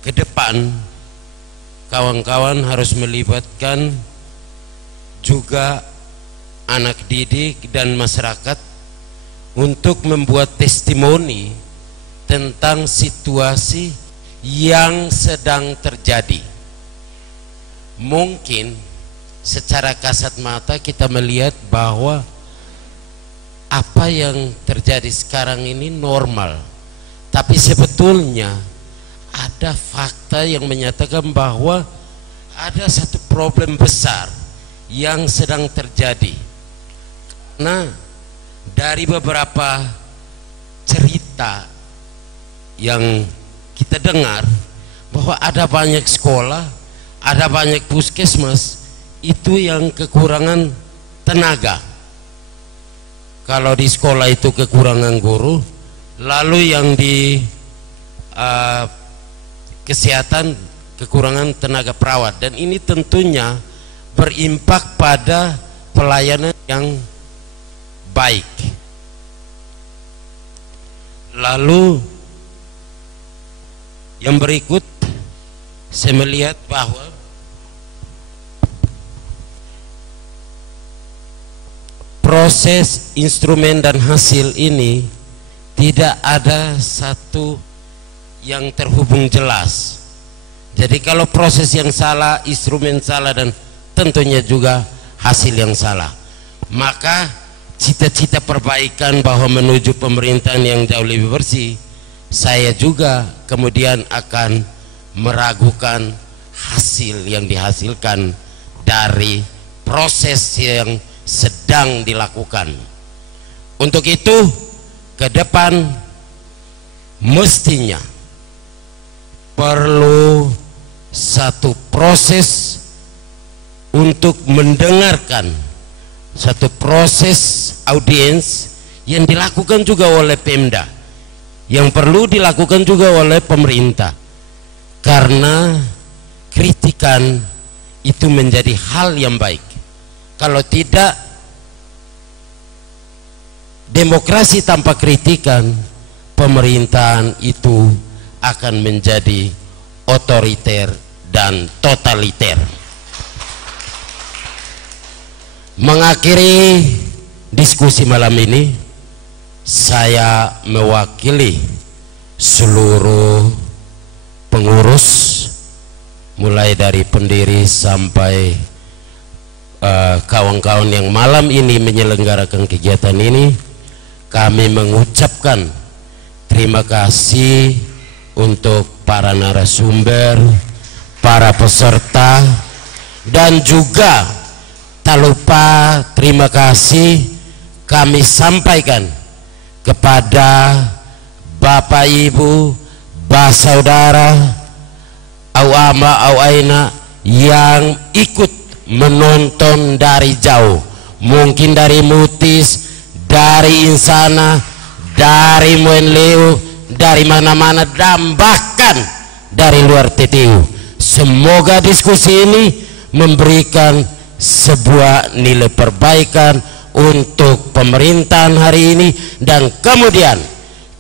ke depan kawan-kawan harus melibatkan juga anak didik dan masyarakat untuk membuat testimoni tentang situasi yang sedang terjadi. Mungkin secara kasat mata kita melihat bahwa apa yang terjadi sekarang ini normal, tapi sebetulnya ada fakta yang menyatakan bahwa ada satu problem besar yang sedang terjadi. Nah, dari beberapa cerita yang kita dengar bahwa ada banyak sekolah, ada banyak puskesmas itu yang kekurangan tenaga. Kalau di sekolah itu kekurangan guru, lalu yang di kesehatan kekurangan tenaga perawat, dan ini tentunya berimpak pada pelayanan yang baik. Lalu yang berikut, saya melihat bahwa proses, instrumen dan hasil ini tidak ada satu yang terhubung jelas. Jadi kalau proses yang salah, instrumen salah, dan tentunya juga hasil yang salah, maka cita-cita perbaikan bahwa menuju pemerintahan yang jauh lebih bersih, saya juga kemudian akan meragukan hasil yang dihasilkan dari proses yang sedang dilakukan. Untuk itu, ke depan mestinya perlu satu proses untuk mendengarkan, satu proses audiens yang dilakukan juga oleh Pemda, yang perlu dilakukan juga oleh pemerintah, karena kritikan itu menjadi hal yang baik. Kalau tidak, demokrasi tanpa kritikan, pemerintahan itu akan menjadi otoriter dan totaliter. Mengakhiri diskusi malam ini, saya mewakili seluruh pengurus, mulai dari pendiri sampai kawan-kawan yang malam ini menyelenggarakan kegiatan ini. Kami mengucapkan terima kasih untuk para narasumber, para peserta, dan juga tak lupa terima kasih kami sampaikan kepada Bapak Ibu, Saudara, au ama au aina yang ikut menonton dari jauh, mungkin dari Mutis, dari Insana, dari Muenleu, dari mana-mana, dan bahkan dari luar TTU. Semoga diskusi ini memberikan sebuah nilai perbaikan untuk pemerintahan hari ini, dan kemudian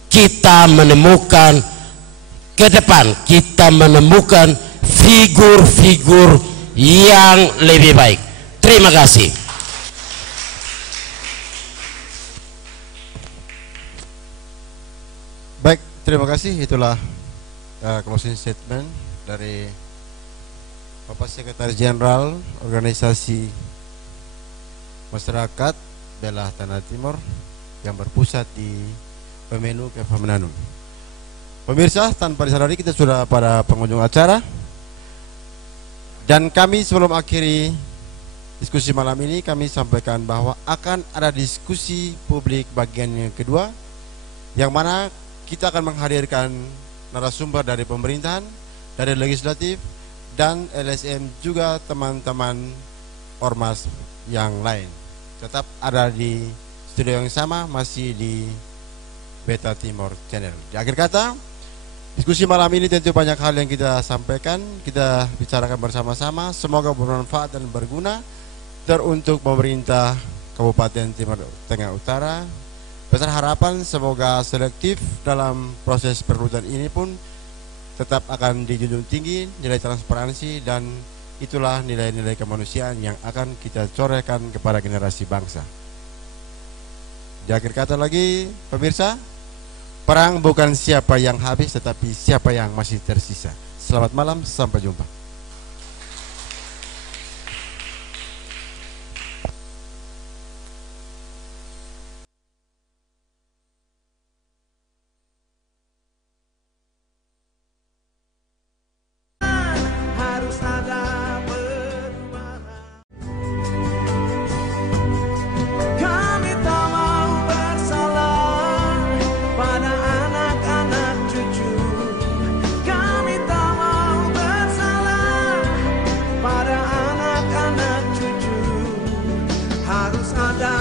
kita menemukan ke depan, kita menemukan figur-figur yang lebih baik. Terima kasih. Baik, terima kasih. Itulah closing statement dari Bapak Sekretaris Jenderal Organisasi Masyarakat Belah Tanah Timur yang berpusat di Pemenu Kefamenanun. Pemirsa, tanpa disadari kita sudah pada pengunjung acara, dan kami sebelum akhiri diskusi malam ini, kami sampaikan bahwa akan ada diskusi publik bagian yang kedua, yang mana kita akan menghadirkan narasumber dari pemerintahan, dari legislatif, dan LSM, juga teman-teman ormas yang lain. Tetap ada di studio yang sama, masih di Beta Timur Channel. Di akhir kata, diskusi malam ini tentu banyak hal yang kita sampaikan, kita bicarakan bersama-sama. Semoga bermanfaat dan berguna teruntuk pemerintah Kabupaten Timur Tengah Utara. Besar harapan semoga selektif dalam proses perekrutan ini pun tetap akan dijunjung tinggi nilai transparansi, dan itulah nilai-nilai kemanusiaan yang akan kita corekan kepada generasi bangsa. Di akhir kata lagi, pemirsa, perang bukan siapa yang habis, tetapi siapa yang masih tersisa. Selamat malam, sampai jumpa. Harus ada